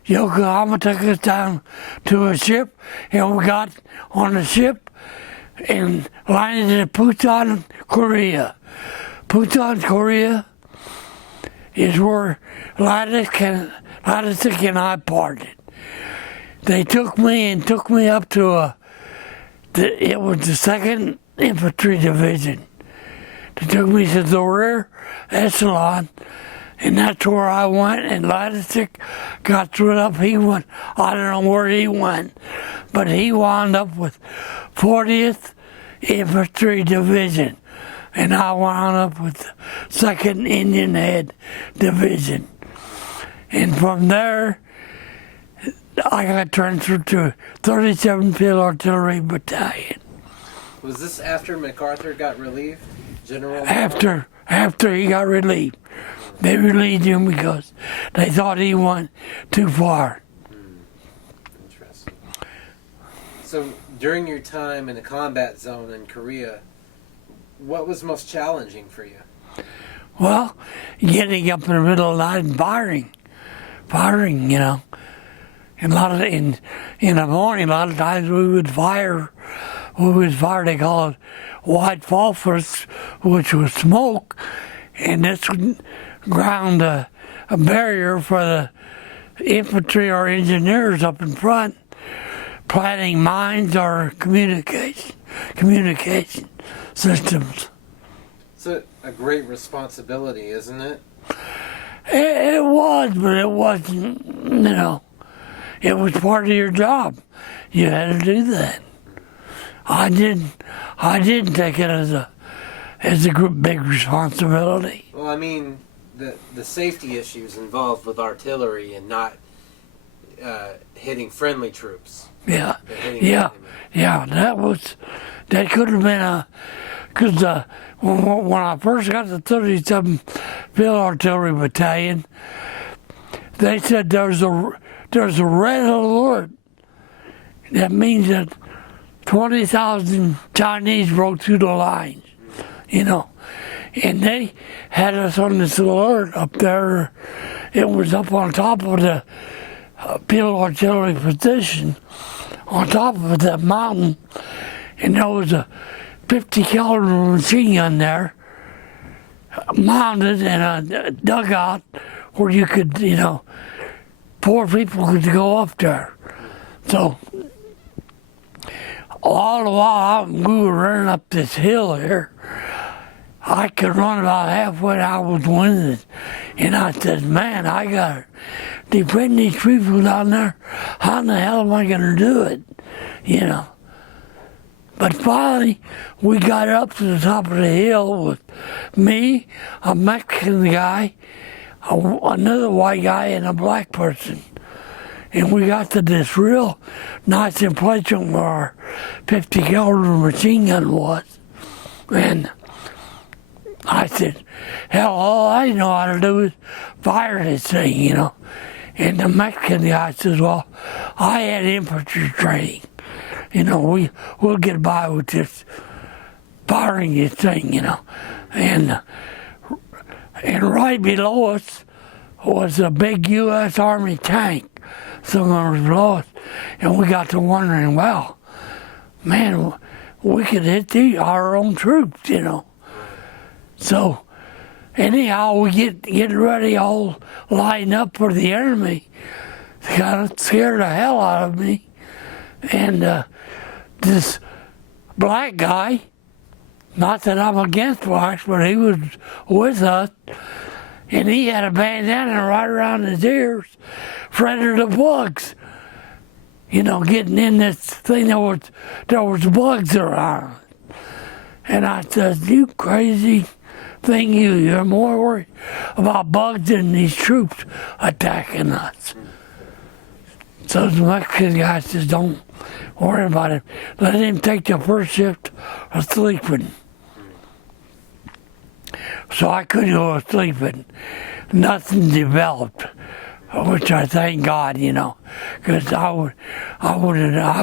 Yokohama, took us down to a ship, and we got on the ship and landed in Busan, Korea. Busan, Korea is where Lattice and I parted. They took me up to it was the 2nd Infantry Division. They took me to the rear echelon, and that's where I went, and Lattice got thrown up. He went, I don't know where he went, but he wound up with 40th Infantry Division, and I wound up with 2nd Indian Head Division. And from there, I got transferred to 37th Field Artillery Battalion. Was this after MacArthur got relieved? General? After he got relieved. They relieved him because they thought he went too far. Interesting. So during your time in the combat zone in Korea, what was most challenging for you? Well, getting up in the middle of the night and firing, you know. And in the morning, a lot of times we would fire, they call it white phosphorus, which was smoke, and this would ground a barrier for the infantry or engineers up in front, planting mines or communication systems. It's a great responsibility, isn't it? It was, but it wasn't, you know. It was part of your job. You had to do that. I didn't take it as a big responsibility. Well, I mean, the safety issues involved with artillery and not hitting friendly troops. Yeah. That could have been because when I first got to 37th Field Artillery Battalion, they said there's a red alert. That means that 20,000 Chinese broke through the lines, you know. And they had us on this alert up there. It was up on top of the field artillery position, on top of the mountain. And there was a 50 caliber machine gun there, mounted in a dugout where you could, you know, 4 people could go up there. So all the while we were running up this hill here, I could run about halfway and I was winded. And I said, man, I got to defend these people down there. How in the hell am I going to do it? You know. But finally, we got up to the top of the hill with me, a Mexican guy, another white guy, and a black person. And we got to this real nice emplacement where our 50 caliber machine gun was. And I said, hell, all I know how to do is fire this thing, you know. And the Mexican guy says, well, I had infantry training. You know, we'll get by with just firing this thing, you know. And right below us was a big U.S. Army tank, somewhere below us. And we got to wondering, well, man, we could hit our own troops, you know. So, anyhow, we get ready, all lined up for the enemy. They kind of scared the hell out of me. And this black guy, not that I'm against blacks, but he was with us, and he had a bandana right around his ears, afraid of the bugs. You know, getting in this thing, there was bugs around. And I said, you crazy thing, you're more worried about bugs than these troops attacking us. So the Mexican guy says, don't worry about it. Let him take the first shift of sleeping. So I couldn't go to sleeping. Nothing developed, which I thank God, you know, because I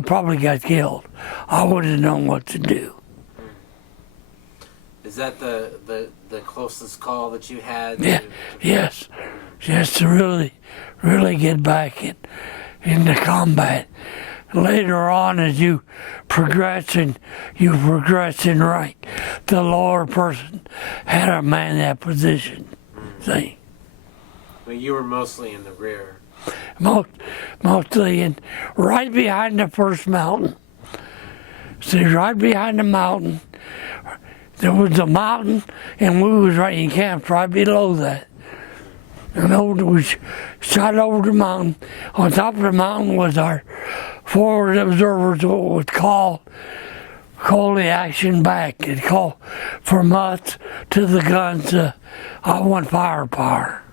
probably got killed. I wouldn't have known what to do. Is that the closest call that you had? Yeah, yes. Just to really get back into combat. Later on, as you progress in rank, the lower person had to man that position. See? Well, you were mostly in the rear. Mostly right behind the first mountain. See, right behind the mountain, there was a mountain, and we was right in camp right below that. And we shot over the mountain. On top of the mountain was our forward observers, what was call the action back. It called from us to the guns, I want firepower.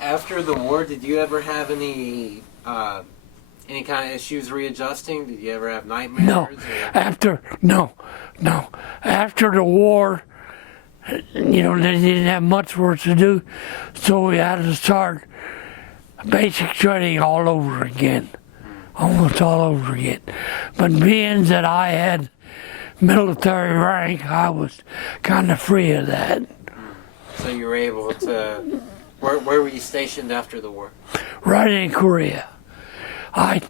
After the war, did you ever have any kind of issues readjusting? Did you ever have nightmares? No. After the war, you know, they didn't have much work to do, so we had to start basic training all over again, almost all over again. But being that I had military rank, I was kind of free of that. So you were able to. Where were you stationed after the war? Right in Korea. I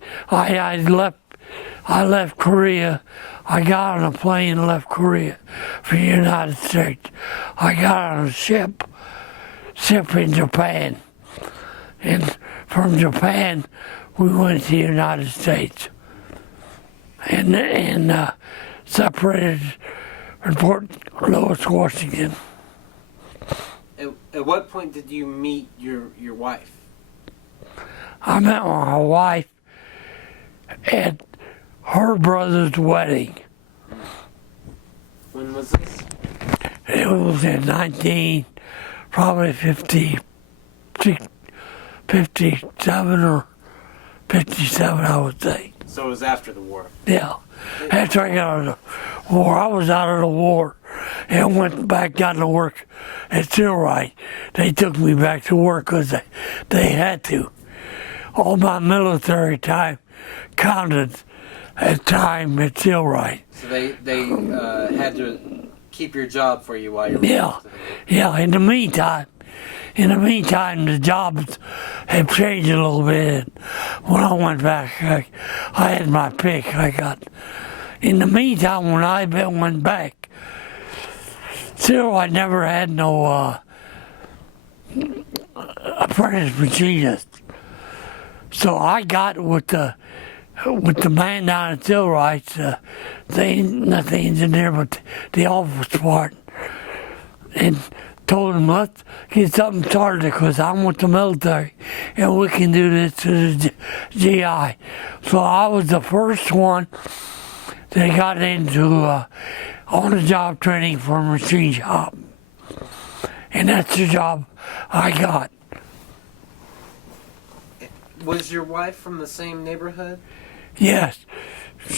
left Korea. I got on a plane and left Korea for the United States. I got on a ship in Japan. And from Japan, we went to the United States. And separated in Fort Lewis, Washington. At what point did you meet your wife? I met my wife at her brother's wedding. When was this? It was in probably 57 or 57, I would say. So it was after the war? Yeah. After I got out of the war, I was out of the war and went back down to work at Sostariches. They took me back to work because they had to. All my military time counted as time at Sostariches. So they had to keep your job for you while you were Yeah. In the meantime, the jobs have changed a little bit. When I went back, I had my pick. In the meantime, when I went back, still I never had no apprentice machinist. So I got with the with the man down at Tillwright's, not the engineer, but the office part, and told him, let's get something started because I'm with the military and we can do this to the GI. So I was the first one that got into on-the-job training for a machine shop. And that's the job I got. Was your wife from the same neighborhood? Yes.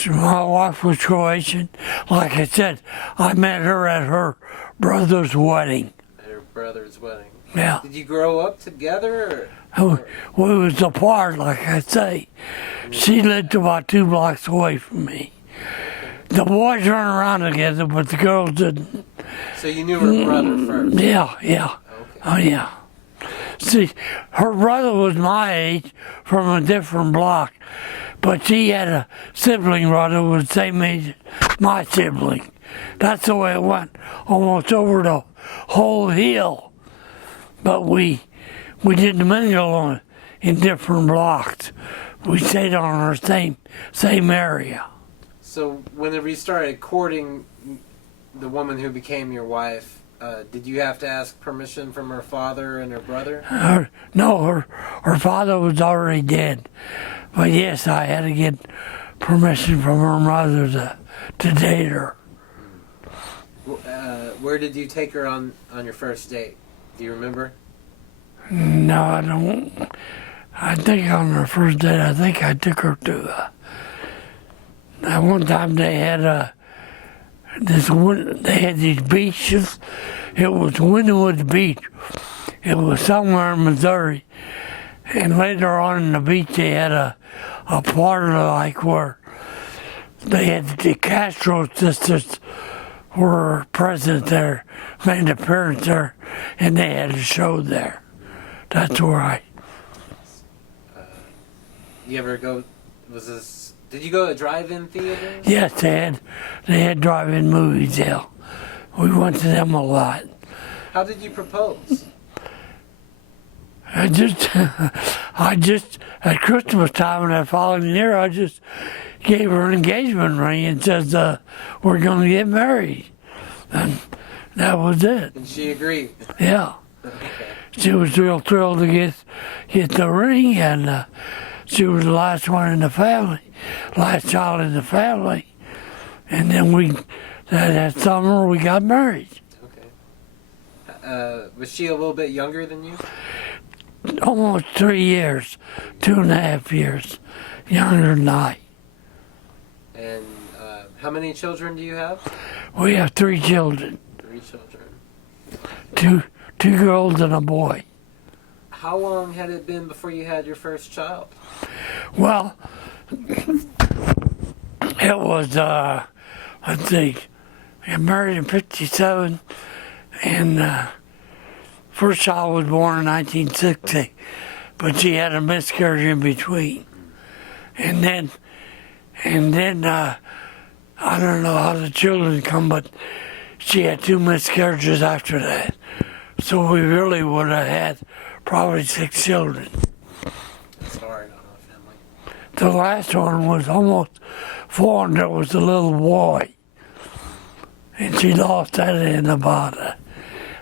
My wife was Croatian. Like I said, I met her at her brother's wedding. At her brother's wedding. Yeah. Did you grow up together? Or? We was apart, like I say. She lived about 2 blocks away from me. The boys ran around together, but the girls didn't. So you knew her brother first? Yeah. Okay. Oh, yeah. See, her brother was my age from a different block, but she had a sibling brother who was the same age as my sibling. That's the way it went, almost over the whole hill. But we didn't mingle in different blocks. We stayed on our same area. So whenever you started courting the woman who became your wife, did you have to ask permission from her father and her brother? Her father was already dead. But yes, I had to get permission from her mother to date her. Where did you take her on your first date? Do you remember? No, I don't. I think on her first date, I took her to. At one time they had these beaches. It was Wynwood Beach. It was somewhere in Missouri. And later on in the beach they had a part of like where they had the Castro sisters were present there, made an appearance there, and they had a show there. That's where You ever go? Did you go to drive-in theaters? Yes, they had drive-in movies. Yeah, we went to them a lot. How did you propose? I just at Christmas time and that following year, I just gave her an engagement ring and says, "We're going to get married," and that was it. And she agreed. Yeah, Okay. she was real thrilled to get the ring, and she was the last one in the family, last child in the family, and then that summer we got married. Okay. Was she a little bit younger than you? Almost 3 years, 2.5 years younger than I. And how many children do you have? We have 3 children. 3 children. Two girls and a boy. How long had it been before you had your first child? Well, it was, let's see, I got married in 1957, and first child was born in 1960, but she had a miscarriage in between. And then I don't know how the children come, but she had 2 miscarriages after that. So we really would have had probably 6 children. That's hard on a family. The last one was almost 4, and there was a little boy. And she lost that in about,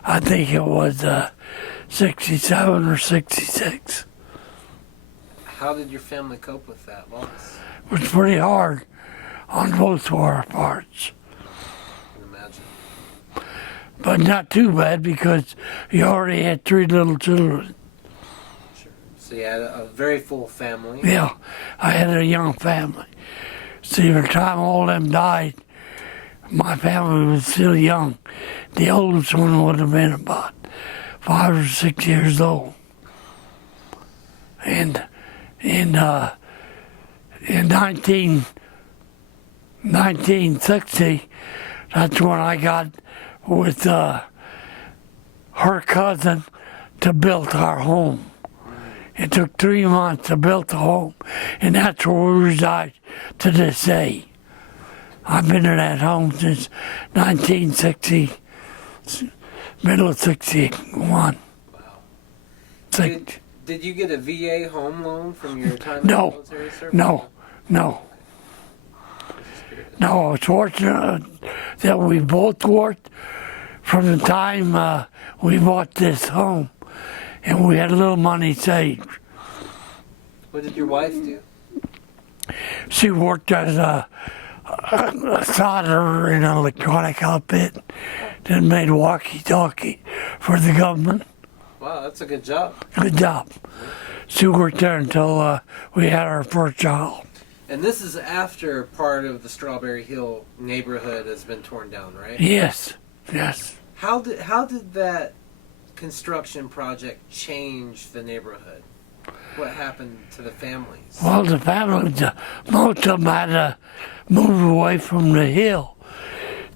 I think it was 67 or 66. How did your family cope with that loss? It was pretty hard on both of our parts. I can imagine. But not too bad because you already had 3 little children. Sure. So you had a very full family. Yeah, I had a young family. See, by the time all of them died, my family was still young. The oldest one would have been about 5 or 6 years old. And in 1960, that's when I got with her cousin to build our home. It took 3 months to build the home, and that's where we reside to this day. I've been in that home since 1960, middle of 61. Wow. Did you get a VA home loan from your time in the military service? No. No, it's fortunate that we both worked from the time we bought this home, and we had a little money saved. What did your wife do? She worked as a solderer in an electronic outfit that made walkie-talkie for the government. Wow, that's a good job. Good job. She worked there until we had our first child. And this is after part of the Strawberry Hill neighborhood has been torn down, right? Yes, yes. How did that construction project change the neighborhood? What happened to the families? Well, the families, most of them had to move away from the hill.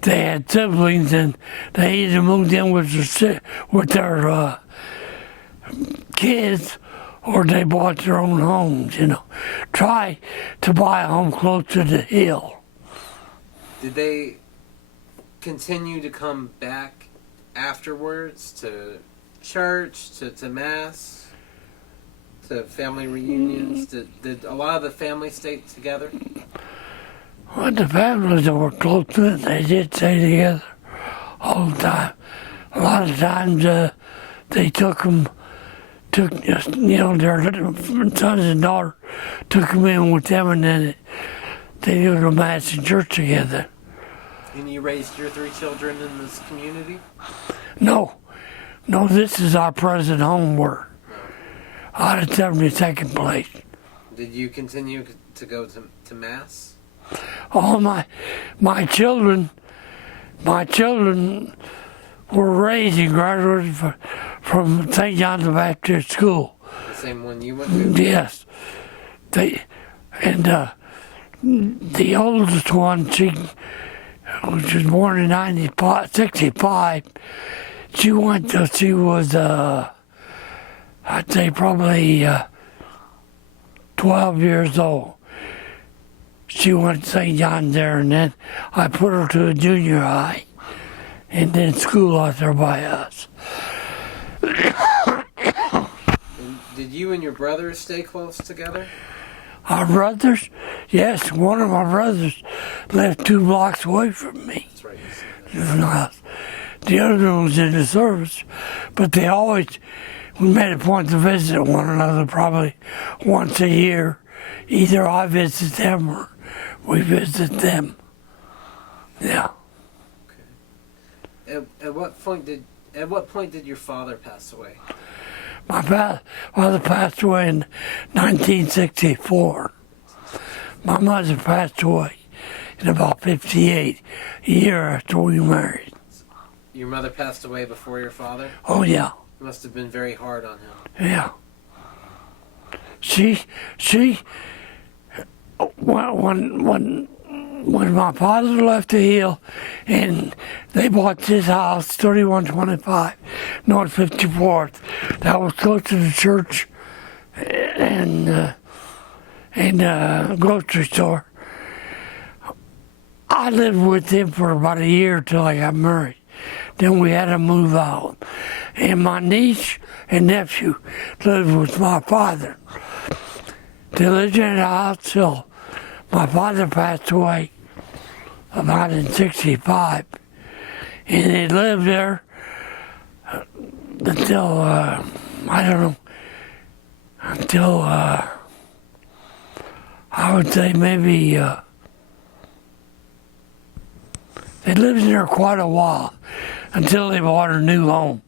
They had siblings, and they either moved in with their kids, or they bought their own homes, you know. Try to buy a home close to the hill. Did they continue to come back afterwards to church, to mass, to family reunions? Did a lot of the family stay together? Well, the families that were close to it, they did stay together all the time. A lot of times they took their sons and daughters, took them in with them, and then they go to mass and church together. And you raised your 3 children in this community? No, this is our present home work. Out at 72nd place. Did you continue to go to mass? All my children were raised and graduated from St. John's Baptist School. The same one you went to? Yes. The oldest one, she was born in 65. She was I'd say probably 12 years old. She went to St. John's there, and then I put her to a junior high, and then school out there by us. And did you and your brothers stay close together? Our brothers? Yes, one of my brothers lived 2 blocks away from me. That's right. You said that. The other one was in the service, but we made a point to visit one another probably once a year. Either I visit them or we visit them. Yeah. Okay. At what point did your father pass away? My father passed away in 1964. My mother passed away in about 58, a year after we married. Your mother passed away before your father? Oh, yeah. It must have been very hard on him. Yeah. When my father left the hill and they bought this house, 3125 North 54th, that was close to the church and grocery store. I lived with them for about a year till I got married. Then we had to move out. And my niece and nephew lived with my father. They lived in the house till my father passed away about in 65. And they lived there until, I would say maybe, they lived in there quite a while until they bought a new home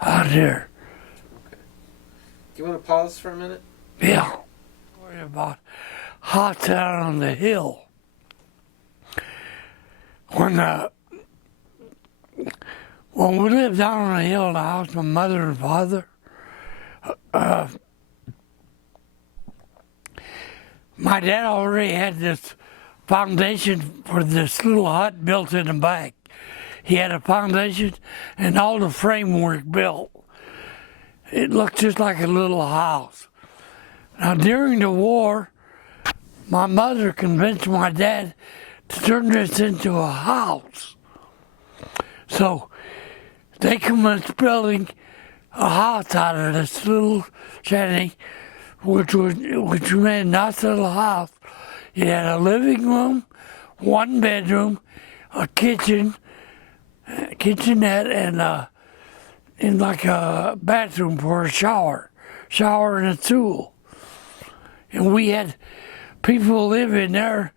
out there. Okay. Do you want to pause for a minute? Yeah. Worry about hot down on the hill. When we lived down on the hill in the house, my mother and father, my dad already had this foundation for this little hut built in the back. He had a foundation and all the framework built. It looked just like a little house. Now during the war, my mother convinced my dad to turn this into a house. So they commenced building a house out of this little shanty, which made a nice little house. It had a living room, one bedroom, a kitchen, kitchenette, and like a bathroom for a shower and a stool. And we had people live in there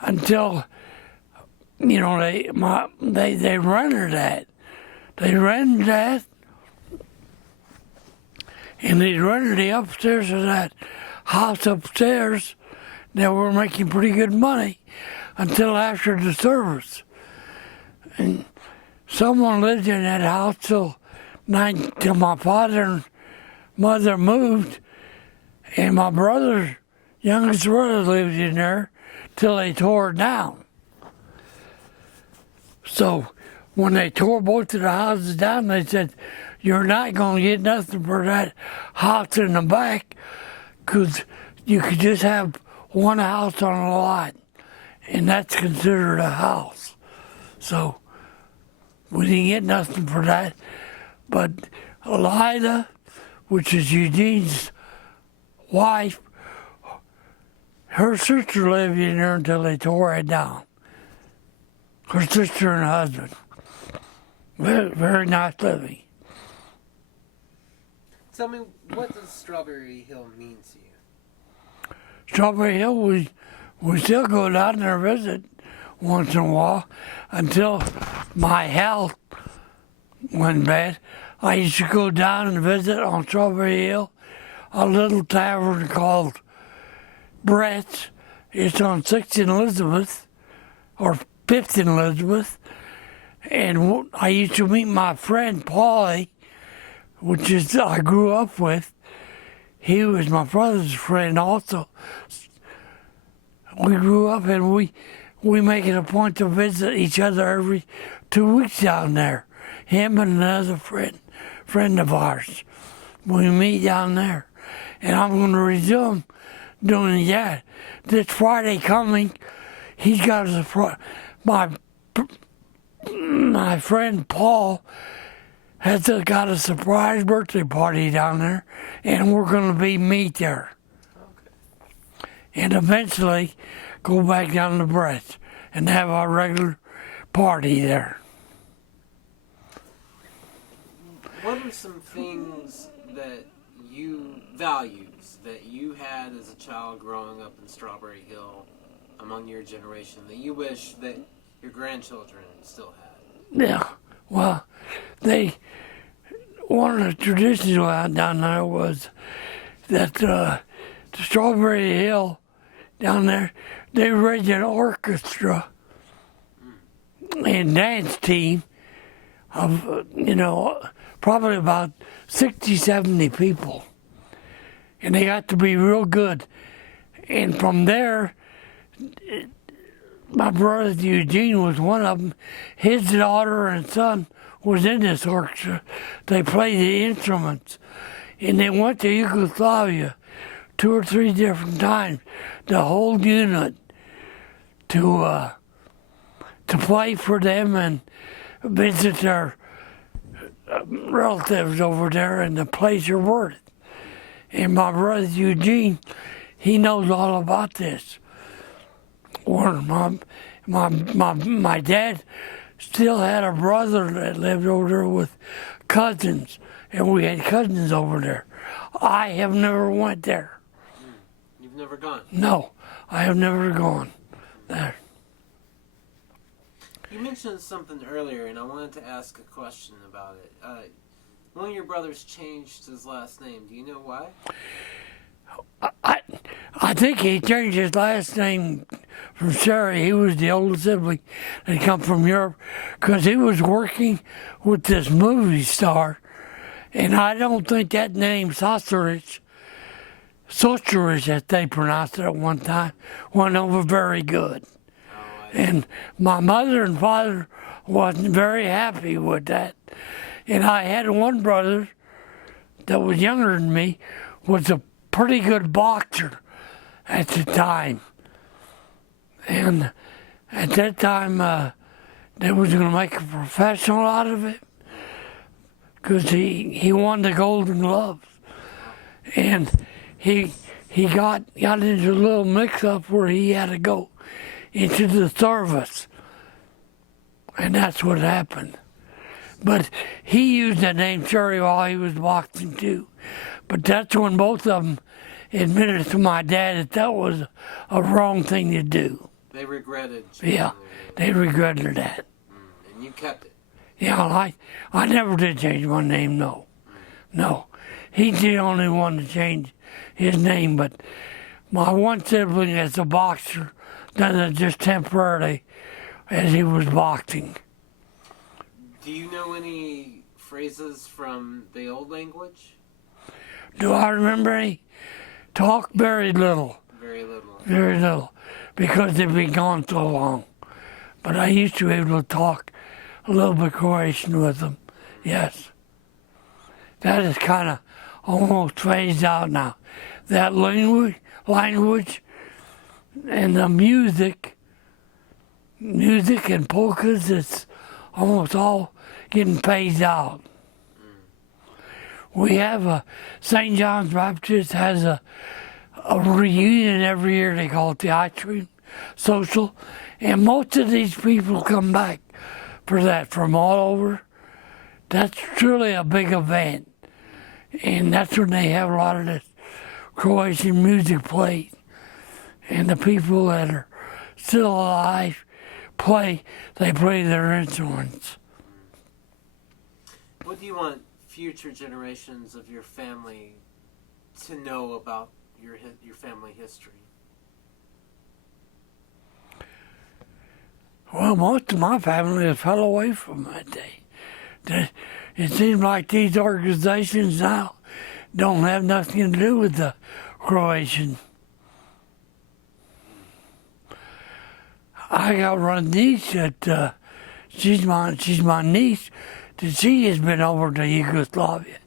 until, you know, they rented that. They rented that, and they rented the upstairs of that house upstairs. They were making pretty good money until after the service. And someone lived in that house till my father and mother moved, and my youngest brother lived in there till they tore it down. So when they tore both of the houses down, they said, "You're not going to get nothing for that house in the back, because you could just have one house on a lot, and that's considered a house." So we didn't get nothing for that. But Lida, which is Eugene's wife, her sister lived in there until they tore it down. Her sister and husband. Very, very nice living. Tell me, what does Strawberry Hill mean to you? Strawberry Hill, we still go down there and visit once in a while until my health went bad. I used to go down and visit on Strawberry Hill, a little tavern called Brett's. It's on 6th and Elizabeth, or 5th and Elizabeth. And I used to meet my friend Paulie, which is I grew up with. He was my brother's friend also. We grew up, and we make it a point to visit each other every 2 weeks down there. Him and another friend of ours. We meet down there. And I'm going to resume doing that. This Friday coming, he's got a surprise. My friend Paul has got a surprise birthday party down there, and we're going to meet there. Okay. And eventually go back down to Brett's and have our regular party there. What are some things that values that you had as a child growing up in Strawberry Hill among your generation that you wish that your grandchildren still had? Yeah, well, one of the traditions down there was that the Strawberry Hill down there, they raised an orchestra and dance team of, probably about 60, 70 people. And they got to be real good. And from there, my brother Eugene was one of them. His daughter and son was in this orchestra. They played the instruments. And they went to Yugoslavia 2 or 3 different times, the whole unit, to play for them and visit their relatives over there in the place you're worth. And my brother Eugene, he knows all about this. Or my dad still had a brother that lived over there with cousins, and we had cousins over there. I have never went there. You've never gone? No, I have never gone there. You mentioned something earlier, and I wanted to ask a question about it. One of your brothers changed his last name. Do you know why? I think he changed his last name from Sarah. He was the oldest sibling that come from Europe, because he was working with this movie star, and I don't think that name Sostariches, as they pronounced it at one time, went over very good. And my mother and father wasn't very happy with that. And I had one brother that was younger than me, was a pretty good boxer at the time. And at that time, they was going to make a professional out of it, because he won the Golden Gloves. And he he got into a little mix-up where he had to go into the service. And that's what happened. But he used the name Shirley while he was boxing too. But that's when both of them admitted to my dad that was a wrong thing to do. They regretted. Yeah, they regretted that. And you kept it. Yeah, I never did change my name, no. No. He's the only one to change his name, but my one sibling is a boxer done it just temporarily as he was boxing. Do you know any phrases from the old language? Do I remember any? Talk very little. Very little. Very little. Because they've been gone so long. But I used to be able to talk a little bit Croatian with them. Yes. That is kind of almost phased out now. That language and the music and polkas, it's almost all getting phased out. We have St. John's Baptist has a reunion every year. They call it the ice cream social. And most of these people come back for that from all over. That's truly a big event. And that's when they have a lot of this Croatian music played. And the people that are still alive they play their instruments. What do you want future generations of your family to know about your family history? Well, most of my family has fell away from that day. It seems like these organizations now don't have nothing to do with the Croatian. I got one niece that she's my niece that she has been over to Yugoslavia,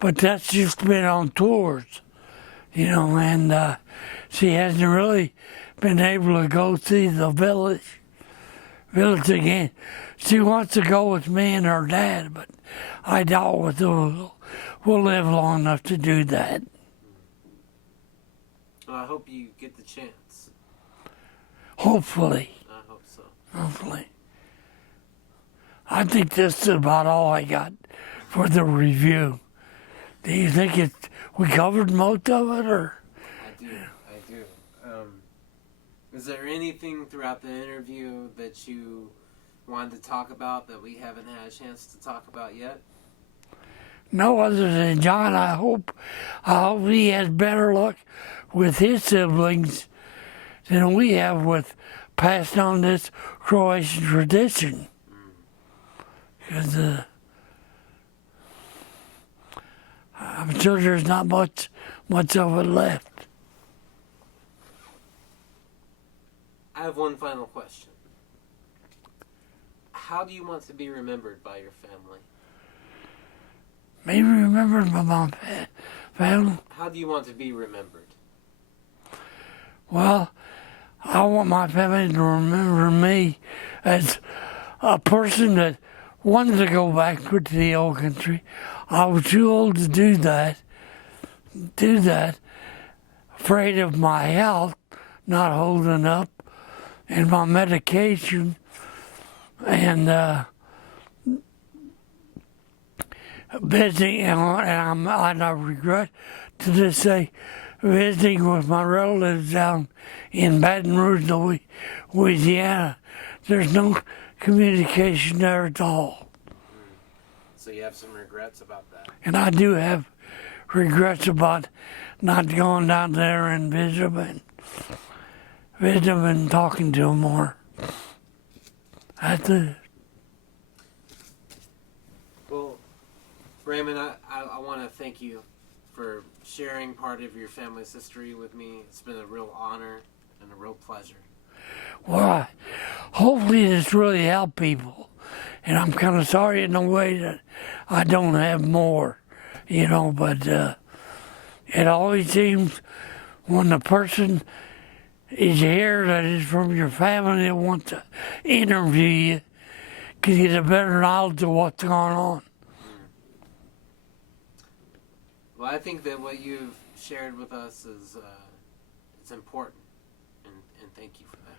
but that's just been on tours, and she hasn't really been able to go see the village again. She wants to go with me and her dad, but I doubt we'll live long enough to do that. Well, I hope you get the chance. Hopefully. I hope so. Hopefully. I think this is about all I got for the review. Do you think we covered most of it, or? I do. Is there anything throughout the interview that you wanted to talk about that we haven't had a chance to talk about yet? No, other than John, I hope he has better luck with his siblings than we have with passing on this Croatian tradition. Because I'm sure there's not much of it left. I have one final question. How do you want to be remembered by your family? Maybe remembered by my family? How do you want to be remembered? Well, I want my family to remember me as a person that wanted to go back to the old country. I was too old to do that. Afraid of my health not holding up and my medication, and visiting, and I regret to just say, visiting with my relatives down in Baton Rouge, Louisiana. There's no communication there at all. So you have some regrets about that? And I do have regrets about not going down there and visiting and talking to them more. That's it. Well, Raymond, I want to thank you for sharing part of your family's history with me. It's been a real honor and a real pleasure. Well, hopefully this really helped people. And I'm kind of sorry in a way that I don't have more, but it always seems when the person is here that is from your family that wants to interview you, can get a better knowledge of what's going on. Well, I think that what you've shared with us is It's important, and thank you for that.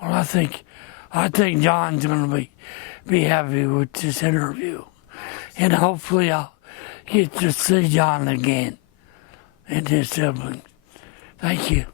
Well, I think John's going to be happy with this interview, and hopefully I'll get to see John again and his siblings. Thank you.